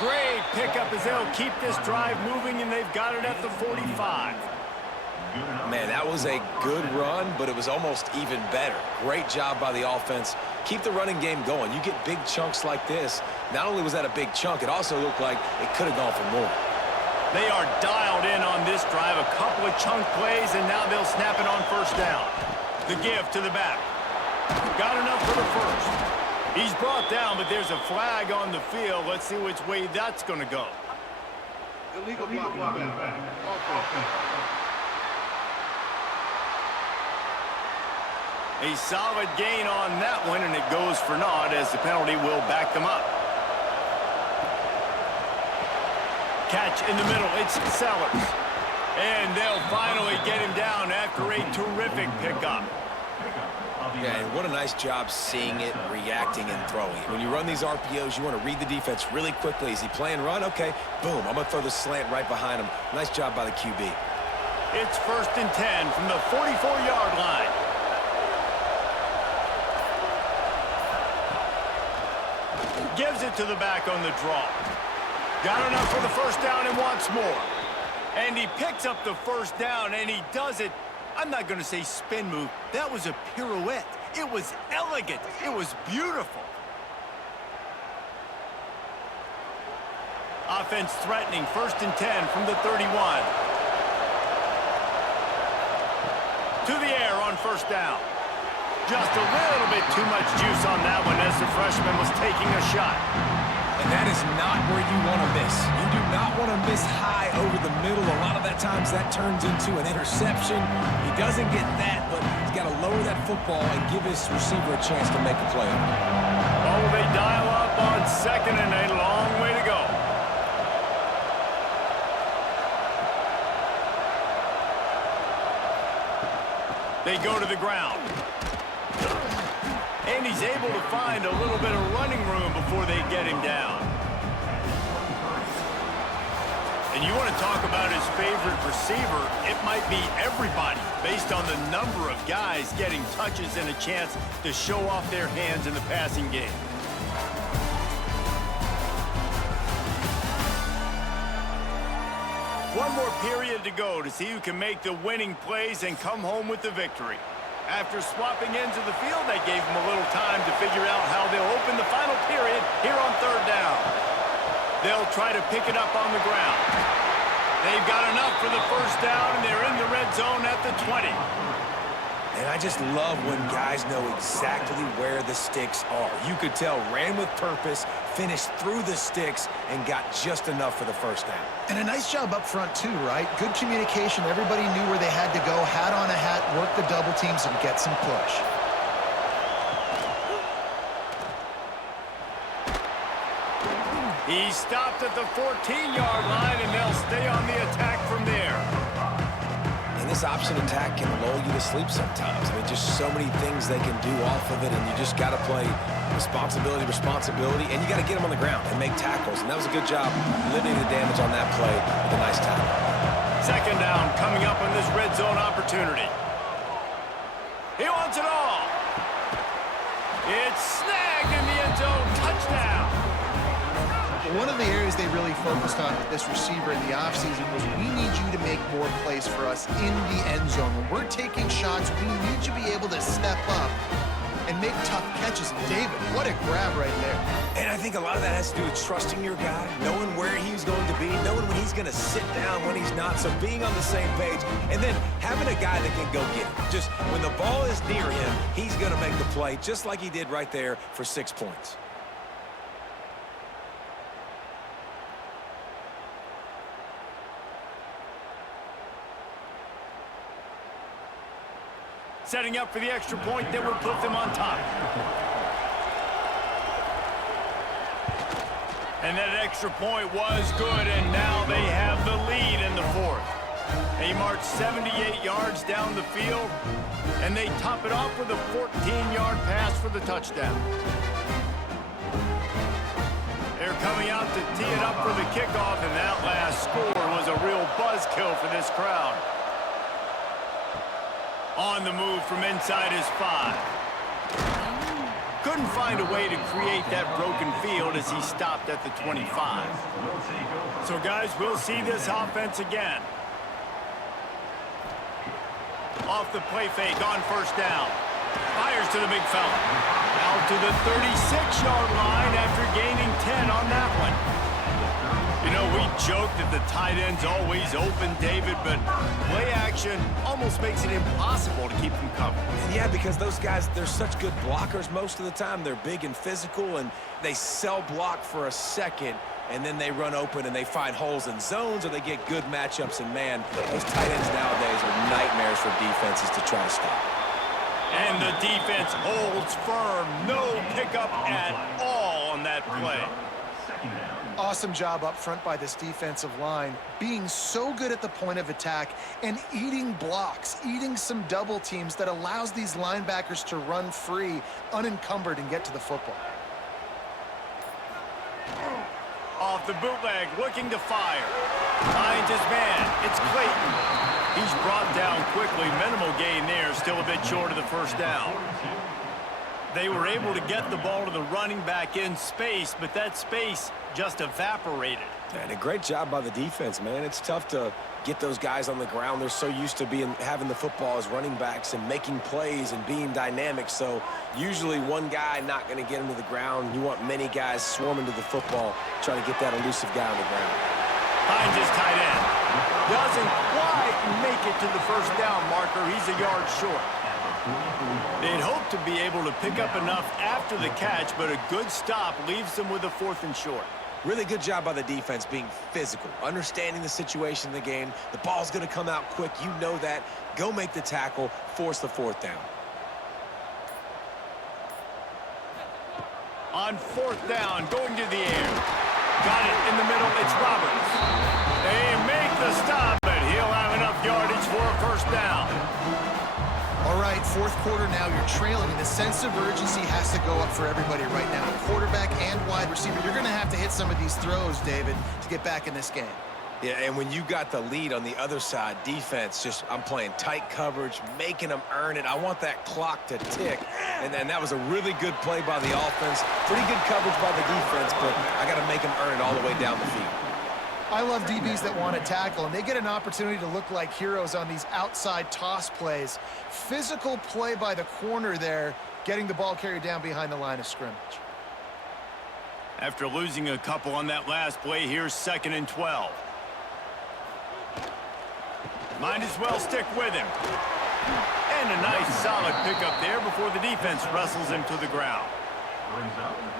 Great pickup as they'll keep this drive moving, and they've got it at the 45. Man, that was a good run, but it was almost even better. Great job by the offense. Keep the running game going. You get big chunks like this. Not only was that a big chunk, it also looked like it could have gone for more. They are dialed in on this drive. A couple of chunk plays, and now they'll snap it on 1st down. The give to the back. Got enough for the 1st. He's brought down, but there's a flag on the field. Let's see which way that's going to go. Illegal blocking back. A solid gain on that one, and it goes for naught as the penalty will back them up. Catch in the middle. It's Sellers. And they'll finally get him down after a terrific pickup. Yeah, and what a nice job seeing it, reacting, and throwing it. When you run these RPOs, you want to read the defense really quickly. Is he playing run? Okay, boom. I'm going to throw the slant right behind him. Nice job by the QB. It's 1st and 10 from the 44-yard line. Gives it to the back on the draw. Got enough for the first down and wants more. And he picks up the first down, and he does it. I'm not going to say spin move. That was a pirouette. It was elegant. It was beautiful. Offense threatening. 1st and 10 from the 31. To the air on first down. Just a little bit too much juice on that one as the freshman was taking a shot. And that is not where you want to miss. You do not want to miss high over the middle. A lot of that times that turns into an interception. He doesn't get that, but he's got to lower that football and give his receiver a chance to make a play. Oh, they dial up on 2nd and a long way to go. They go to the ground. And he's able to find a little bit of running room before they get him down. And you want to talk about his favorite receiver, it might be everybody based on the number of guys getting touches and a chance to show off their hands in the passing game. One more period to go to see who can make the winning plays and come home with the victory. After swapping ends of the field, that gave them a little time to figure out how they'll open the final period here on 3rd down. They'll try to pick it up on the ground. They've got enough for the first down, and they're in the red zone at the 20. And I just love when guys know exactly where the sticks are. You could tell, ran with purpose, finished through the sticks, and got just enough for the first down. And a nice job up front, too, right? Good communication. Everybody knew where they had to go, hat on a hat, work the double teams, and get some push. He stopped at the 14-yard line, and they'll stay on the attack from there. And this option attack can lull you to sleep sometimes. I mean, just so many things they can do off of it, and you just got to play responsibility, and you got to get them on the ground and make tackles. And that was a good job limiting the damage on that play with a nice tackle. 2nd down coming up on this red zone opportunity. He wants it all. It's snagged in the end zone. Touchdown. One of the areas they really focused on with this receiver in the offseason was we need you to make more plays for us in the end zone. When we're taking shots, we need you to be able to step up and make tough catches. David, what a grab right there. And I think a lot of that has to do with trusting your guy, knowing where he's going to be, knowing when he's going to sit down, when he's not, so being on the same page, and then having a guy that can go get it. Just when the ball is near him, he's going to make the play, just like he did right there for 6 points. Setting up for the extra point that would put them on top. And that extra point was good, and now they have the lead in the 4th. They march 78 yards down the field, and they top it off with a 14-yard pass for the touchdown. They're coming out to tee it up for the kickoff, and that last score was a real buzzkill for this crowd. On the move from inside his 5. Couldn't find a way to create that broken field as he stopped at the 25. So, guys, we'll see this offense again. Off the play fake on first down. Fires to the big fella. Out to the 36-yard line after gaining 10 on that one. You know, we joke that the tight end's always open, David, but play action almost makes it impossible to keep them covered. Yeah, because those guys, they're such good blockers most of the time. They're big and physical, and they cell block for a second, and then they run open and they find holes in zones, or they get good matchups. And, man, those tight ends nowadays are nightmares for defenses to try to stop. And the defense holds firm. No pickup at all on that play. Awesome job up front by this defensive line, being so good at the point of attack and eating blocks, eating some double teams that allows these linebackers to run free, unencumbered, and get to the football. Off the bootleg, looking to fire. Finds his man. It's Clayton. He's brought down quickly. Minimal gain there. Still a bit short of the first down. They were able to get the ball to the running back in space, but that space just evaporated. And a great job by the defense, man. It's tough to get those guys on the ground. They're so used to having the football as running backs and making plays and being dynamic. So usually one guy not going to get him to the ground. You want many guys swarming to the football, trying to get that elusive guy on the ground. Finds his tight end. Doesn't quite make it to the first down marker. He's a yard short. They'd hope to be able to pick up enough after the catch, but a good stop leaves them with a 4th and short. Really good job by the defense being physical, understanding the situation in the game. The ball's going to come out quick. You know that. Go make the tackle, force the 4th down. On 4th down, going to the air. Got it in the middle. It's Roberts. They make the stop, but he'll have enough yardage for a first down. All right, 4th quarter now, you're trailing, and the sense of urgency has to go up for everybody right now. Quarterback and wide receiver, you're going to have to hit some of these throws, David, to get back in this game. Yeah, and when you got the lead on the other side, defense, I'm playing tight coverage, making them earn it. I want that clock to tick, and then that was a really good play by the offense. Pretty good coverage by the defense, but I got to make them earn it all the way down the field. I love DBs that want to tackle, and they get an opportunity to look like heroes on these outside toss plays. Physical play by the corner there, getting the ball carried down behind the line of scrimmage. After losing a couple on that last play, here's 2nd and 12. Might as well stick with him. And a nice solid pickup there before the defense wrestles him to the ground.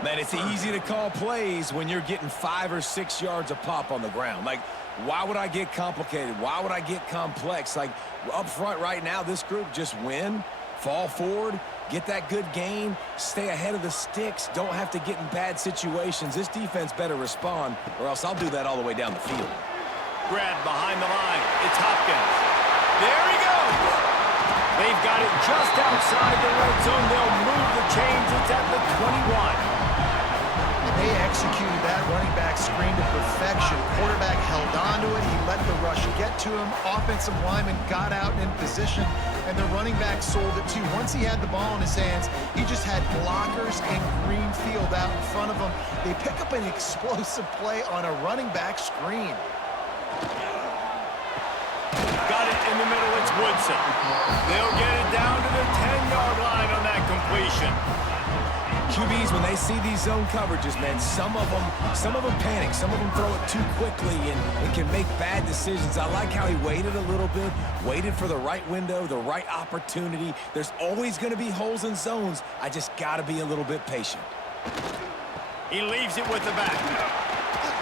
Man, it's easy to call plays when you're getting 5 or 6 yards a pop on the ground. Like, why would I get complicated? Why would I get complex? Like, up front right now, this group just win, fall forward, get that good gain, stay ahead of the sticks, don't have to get in bad situations. This defense better respond, or else I'll do that all the way down the field. Grab behind the line. It's Hopkins. There he goes. They've got it just outside the red zone. They'll move the chains. It's at the 21. And they executed that running back screen to perfection. Quarterback held on to it. He let the rush get to him. Offensive lineman got out in position, and the running back sold it too. Once he had the ball in his hands, he just had blockers and green field out in front of him. They pick up an explosive play on a running back screen. Got it in the middle. It's Woodson. They'll get it down to the 10-yard line on that completion. QBs, when they see these zone coverages, man, some of them panic. Some of them throw it too quickly and can make bad decisions. I like how he waited a little bit, waited for the right window, the right opportunity. There's always going to be holes in zones. I just got to be a little bit patient. He leaves it with the back.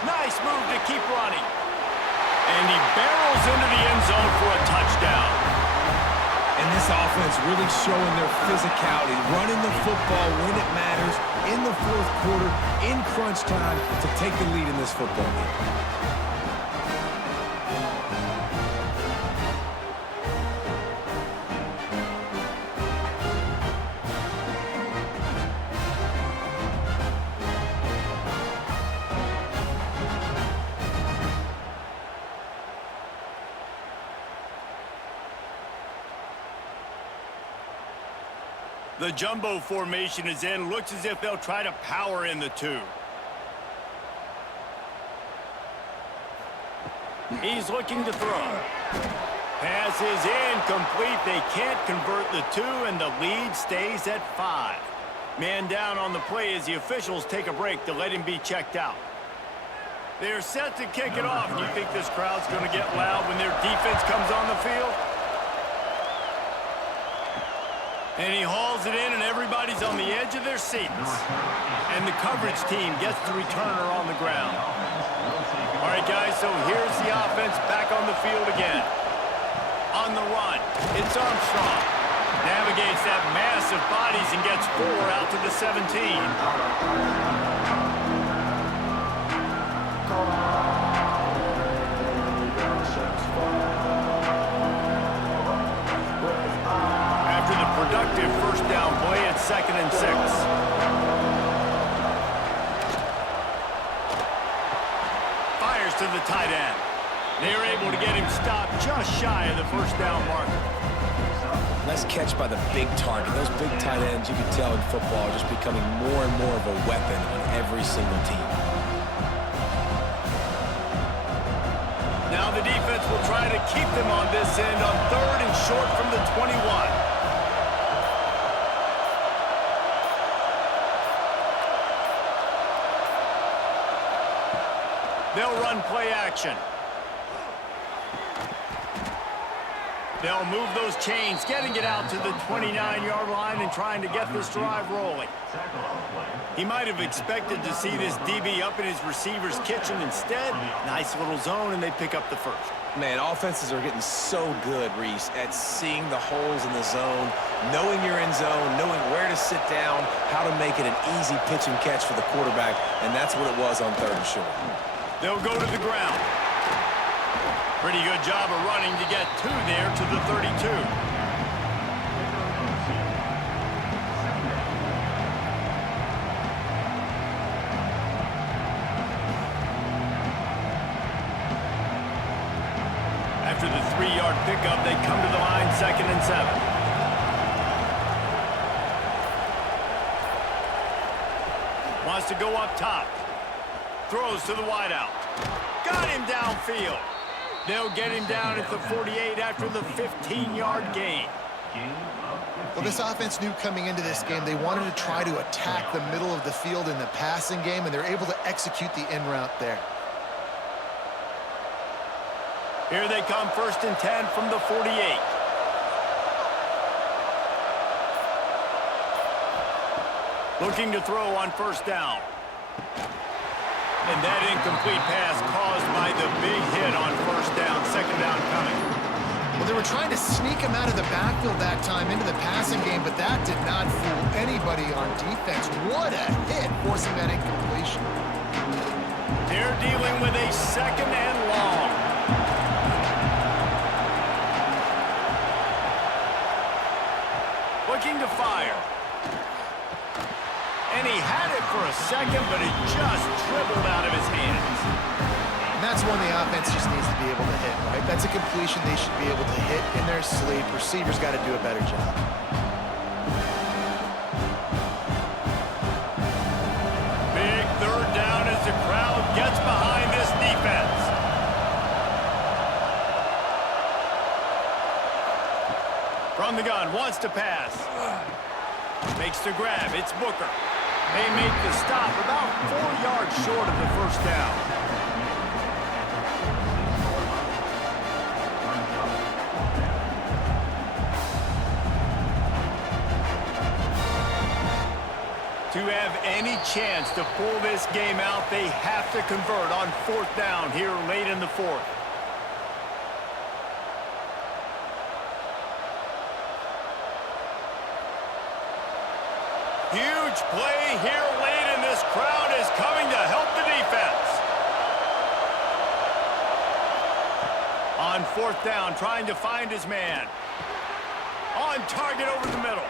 Nice move to keep running. And he barrels into the end zone for a touchdown. And this offense really showing their physicality, running the football when it matters, in the 4th quarter, in crunch time, to take the lead in this football game. The jumbo formation is in. Looks as if they'll try to power in the 2. He's looking to throw. Pass is incomplete. They can't convert the 2, and the lead stays at 5. Man down on the play as the officials take a break to let him be checked out. They're set to kick it off. Do you think this crowd's going to get loud when their defense comes on the field? And he hauls it in, and everybody's on the edge of their seats. And the coverage team gets the returner on the ground. All right, guys, so here's the offense back on the field again. On the run, it's Armstrong. Navigates that mass of bodies and gets 4 out to the 17. After the productive first down play, it's 2nd and 6. Fires to the tight end. They're able to get him stopped just shy of the first down marker. Nice catch by the big target. Those big tight ends, you can tell in football, are just becoming more and more of a weapon on every single team. Now the defense will try to keep them on this end on 3rd and short from the 21. They'll run play action. They'll move those chains, getting it out to the 29-yard line and trying to get this drive rolling. He might have expected to see this DB up in his receiver's kitchen. Instead, nice little zone, and they pick up the first. Man, offenses are getting so good, Reese, at seeing the holes in the zone, knowing you're in zone, knowing where to sit down, how to make it an easy pitch and catch for the quarterback, and that's what it was on 3rd and short. They'll go to the ground. Pretty good job of running to get 2 there to the 32. After the 3-yard pickup, they come to the line 2nd and 7. Wants to go up top. Throws to the wideout. Got him downfield. They'll get him down at the 48 after the 15-yard gain. Well, this offense knew coming into this game they wanted to try to attack the middle of the field in the passing game, and they're able to execute the in route there. Here they come, 1st and 10 from the 48. Looking to throw on 1st down. And that incomplete pass caused by the big hit on 1st down, 2nd down coming. Well, they were trying to sneak him out of the backfield that time into the passing game, but that did not fool anybody on defense. What a hit, forcing that incompletion. They're dealing with a 2nd and long. Looking to fire. And he had it for a second, but it just dribbled out of his hands. And that's one the offense just needs to be able to hit, right? That's a completion they should be able to hit in their sleep. Receivers got to do a better job. Big 3rd down as the crowd gets behind this defense. From the gun, wants to pass. Makes the grab, it's Booker. They make the stop about 4 yards short of the 1st down. To have any chance to pull this game out, they have to convert on 4th down here late in the 4th. Huge play here late, and this crowd is coming to help the defense. On 4th down, trying to find his man. On target over the middle.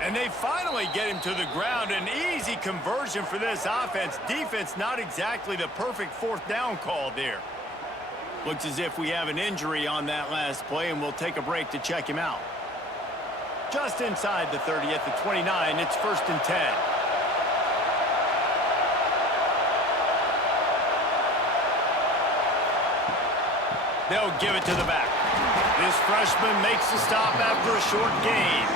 And they finally get him to the ground. An easy conversion for this offense. Defense not exactly the perfect 4th down call there. Looks as if we have an injury on that last play, and we'll take a break to check him out. Just inside the 30 at the 29, it's 1st and 10. They'll give it to the back. This freshman makes the stop after a short gain.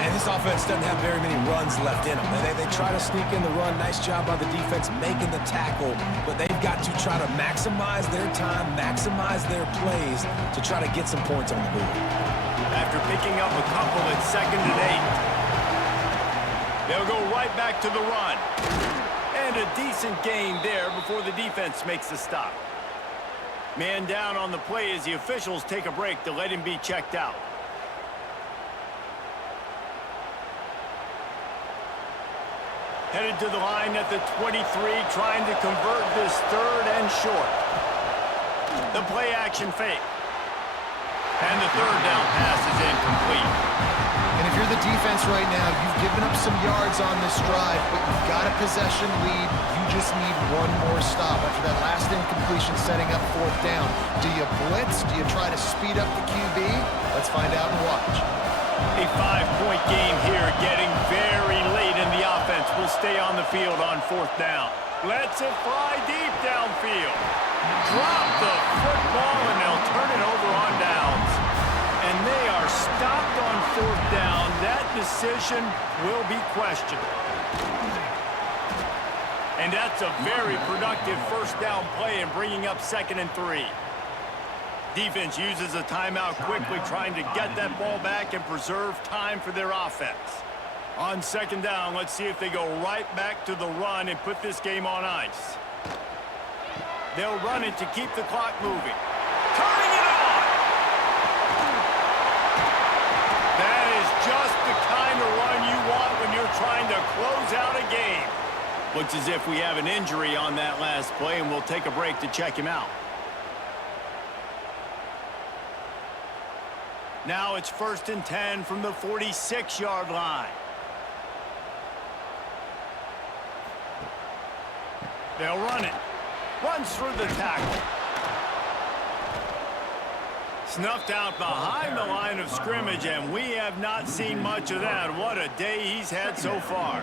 And this offense doesn't have very many runs left in them. They try to sneak in the run. Nice job by the defense making the tackle, but they've got to try to maximize their time, maximize their plays to try to get some points on the board. After picking up a couple at 2nd and 8. They'll go right back to the run. And a decent gain there before the defense makes the stop. Man down on the play as the officials take a break to let him be checked out. Headed to the line at the 23, trying to convert this third and short. The play action fake. And the third down pass is incomplete. And if you're the defense right now, you've given up some yards on this drive, but you've got a possession lead. You just need one more stop after that last incompletion setting up fourth down. Do you blitz? Do you try to speed up the QB? Let's find out and watch. A 5-point game here, getting very late in the offense. Will stay on the field on fourth down. Lets it fly deep downfield. Drop the football, and they'll turn it over on downs. And they are stopped on fourth down. That decision will be questioned. And that's a very productive first down play in bringing up 2nd and 3. Defense uses a timeout quickly, trying to get that ball back and preserve time for their offense. On 2nd down, let's see if they go right back to the run and put this game on ice. They'll run it to keep the clock moving. Turning it on! That is just the kind of run you want when you're trying to close out a game. Looks as if we have an injury on that last play, and we'll take a break to check him out. Now it's 1st and 10 from the 46-yard line. They'll run it. Runs through the tackle. Snuffed out behind the line of scrimmage, and we have not seen much of that. What a day he's had so far.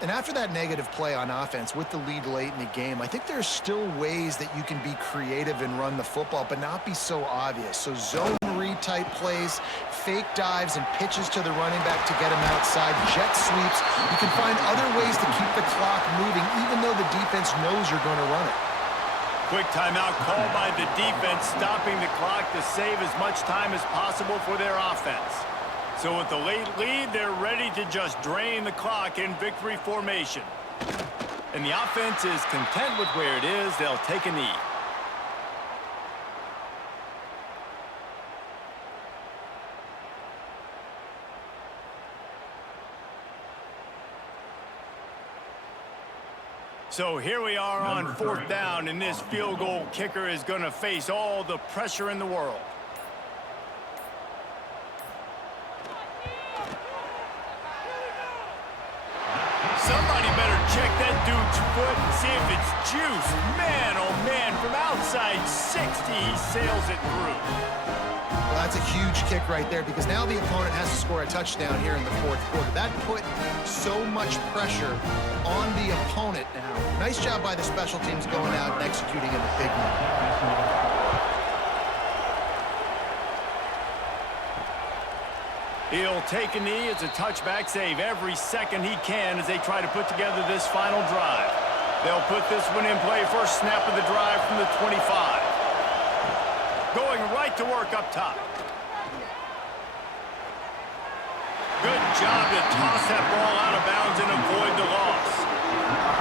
And after that negative play on offense with the lead late in the game, I think there's still ways that you can be creative and run the football, but not be so obvious. So zone read type plays, fake dives, and pitches to the running back to get him outside, jet sweeps. You can find other ways to keep the clock moving, even though the defense knows you're going to run it. Quick timeout called by the defense, stopping the clock to save as much time as possible for their offense. So with the late lead, they're ready to just drain the clock in victory formation. And the offense is content with where it is. They'll take a knee. So here we are on 4th down, and this field goal kicker is going to face all the pressure in the world. Somebody better check that dude's foot and see if it's juice. Man, oh man, from outside 60, he sails it through. Well, that's a huge kick right there, because now the opponent has to score a touchdown here in the 4th quarter. That put so much pressure on the opponent now. Nice job by the special teams going out and executing in the big moment. He'll take a knee. It's a touchback save every second he can as they try to put together this final drive. They'll put this one in play first snap of the drive from the 25. Going right to work up top. Good job to toss that ball out of bounds and avoid the loss.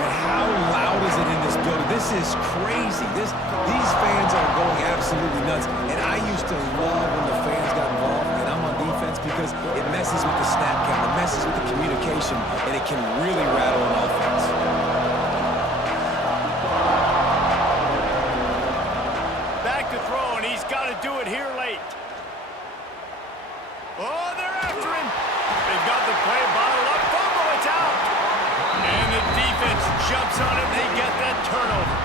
And how loud is it in this building? This is crazy. These fans are going absolutely nuts. And I used to love when the fans got involved, and I'm on defense, because it messes with the snap count, it messes with the communication, and it can really rattle an offense. Back to throw, and he's got to do it here late. Oh, they're after him. They've got the play bottled up. Fumble, it's out. And the defense jumps on it, and they get that turnover.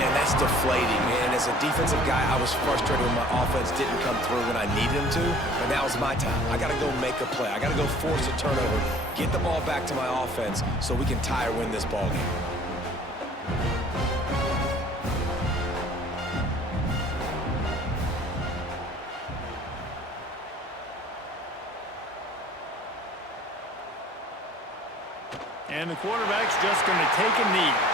Man, that's deflating. And as a defensive guy, I was frustrated when my offense didn't come through when I needed him to. But now it's my time. I got to go make a play. I got to go force a turnover, get the ball back to my offense so we can tie or win this ball game. And the quarterback's just going to take a knee.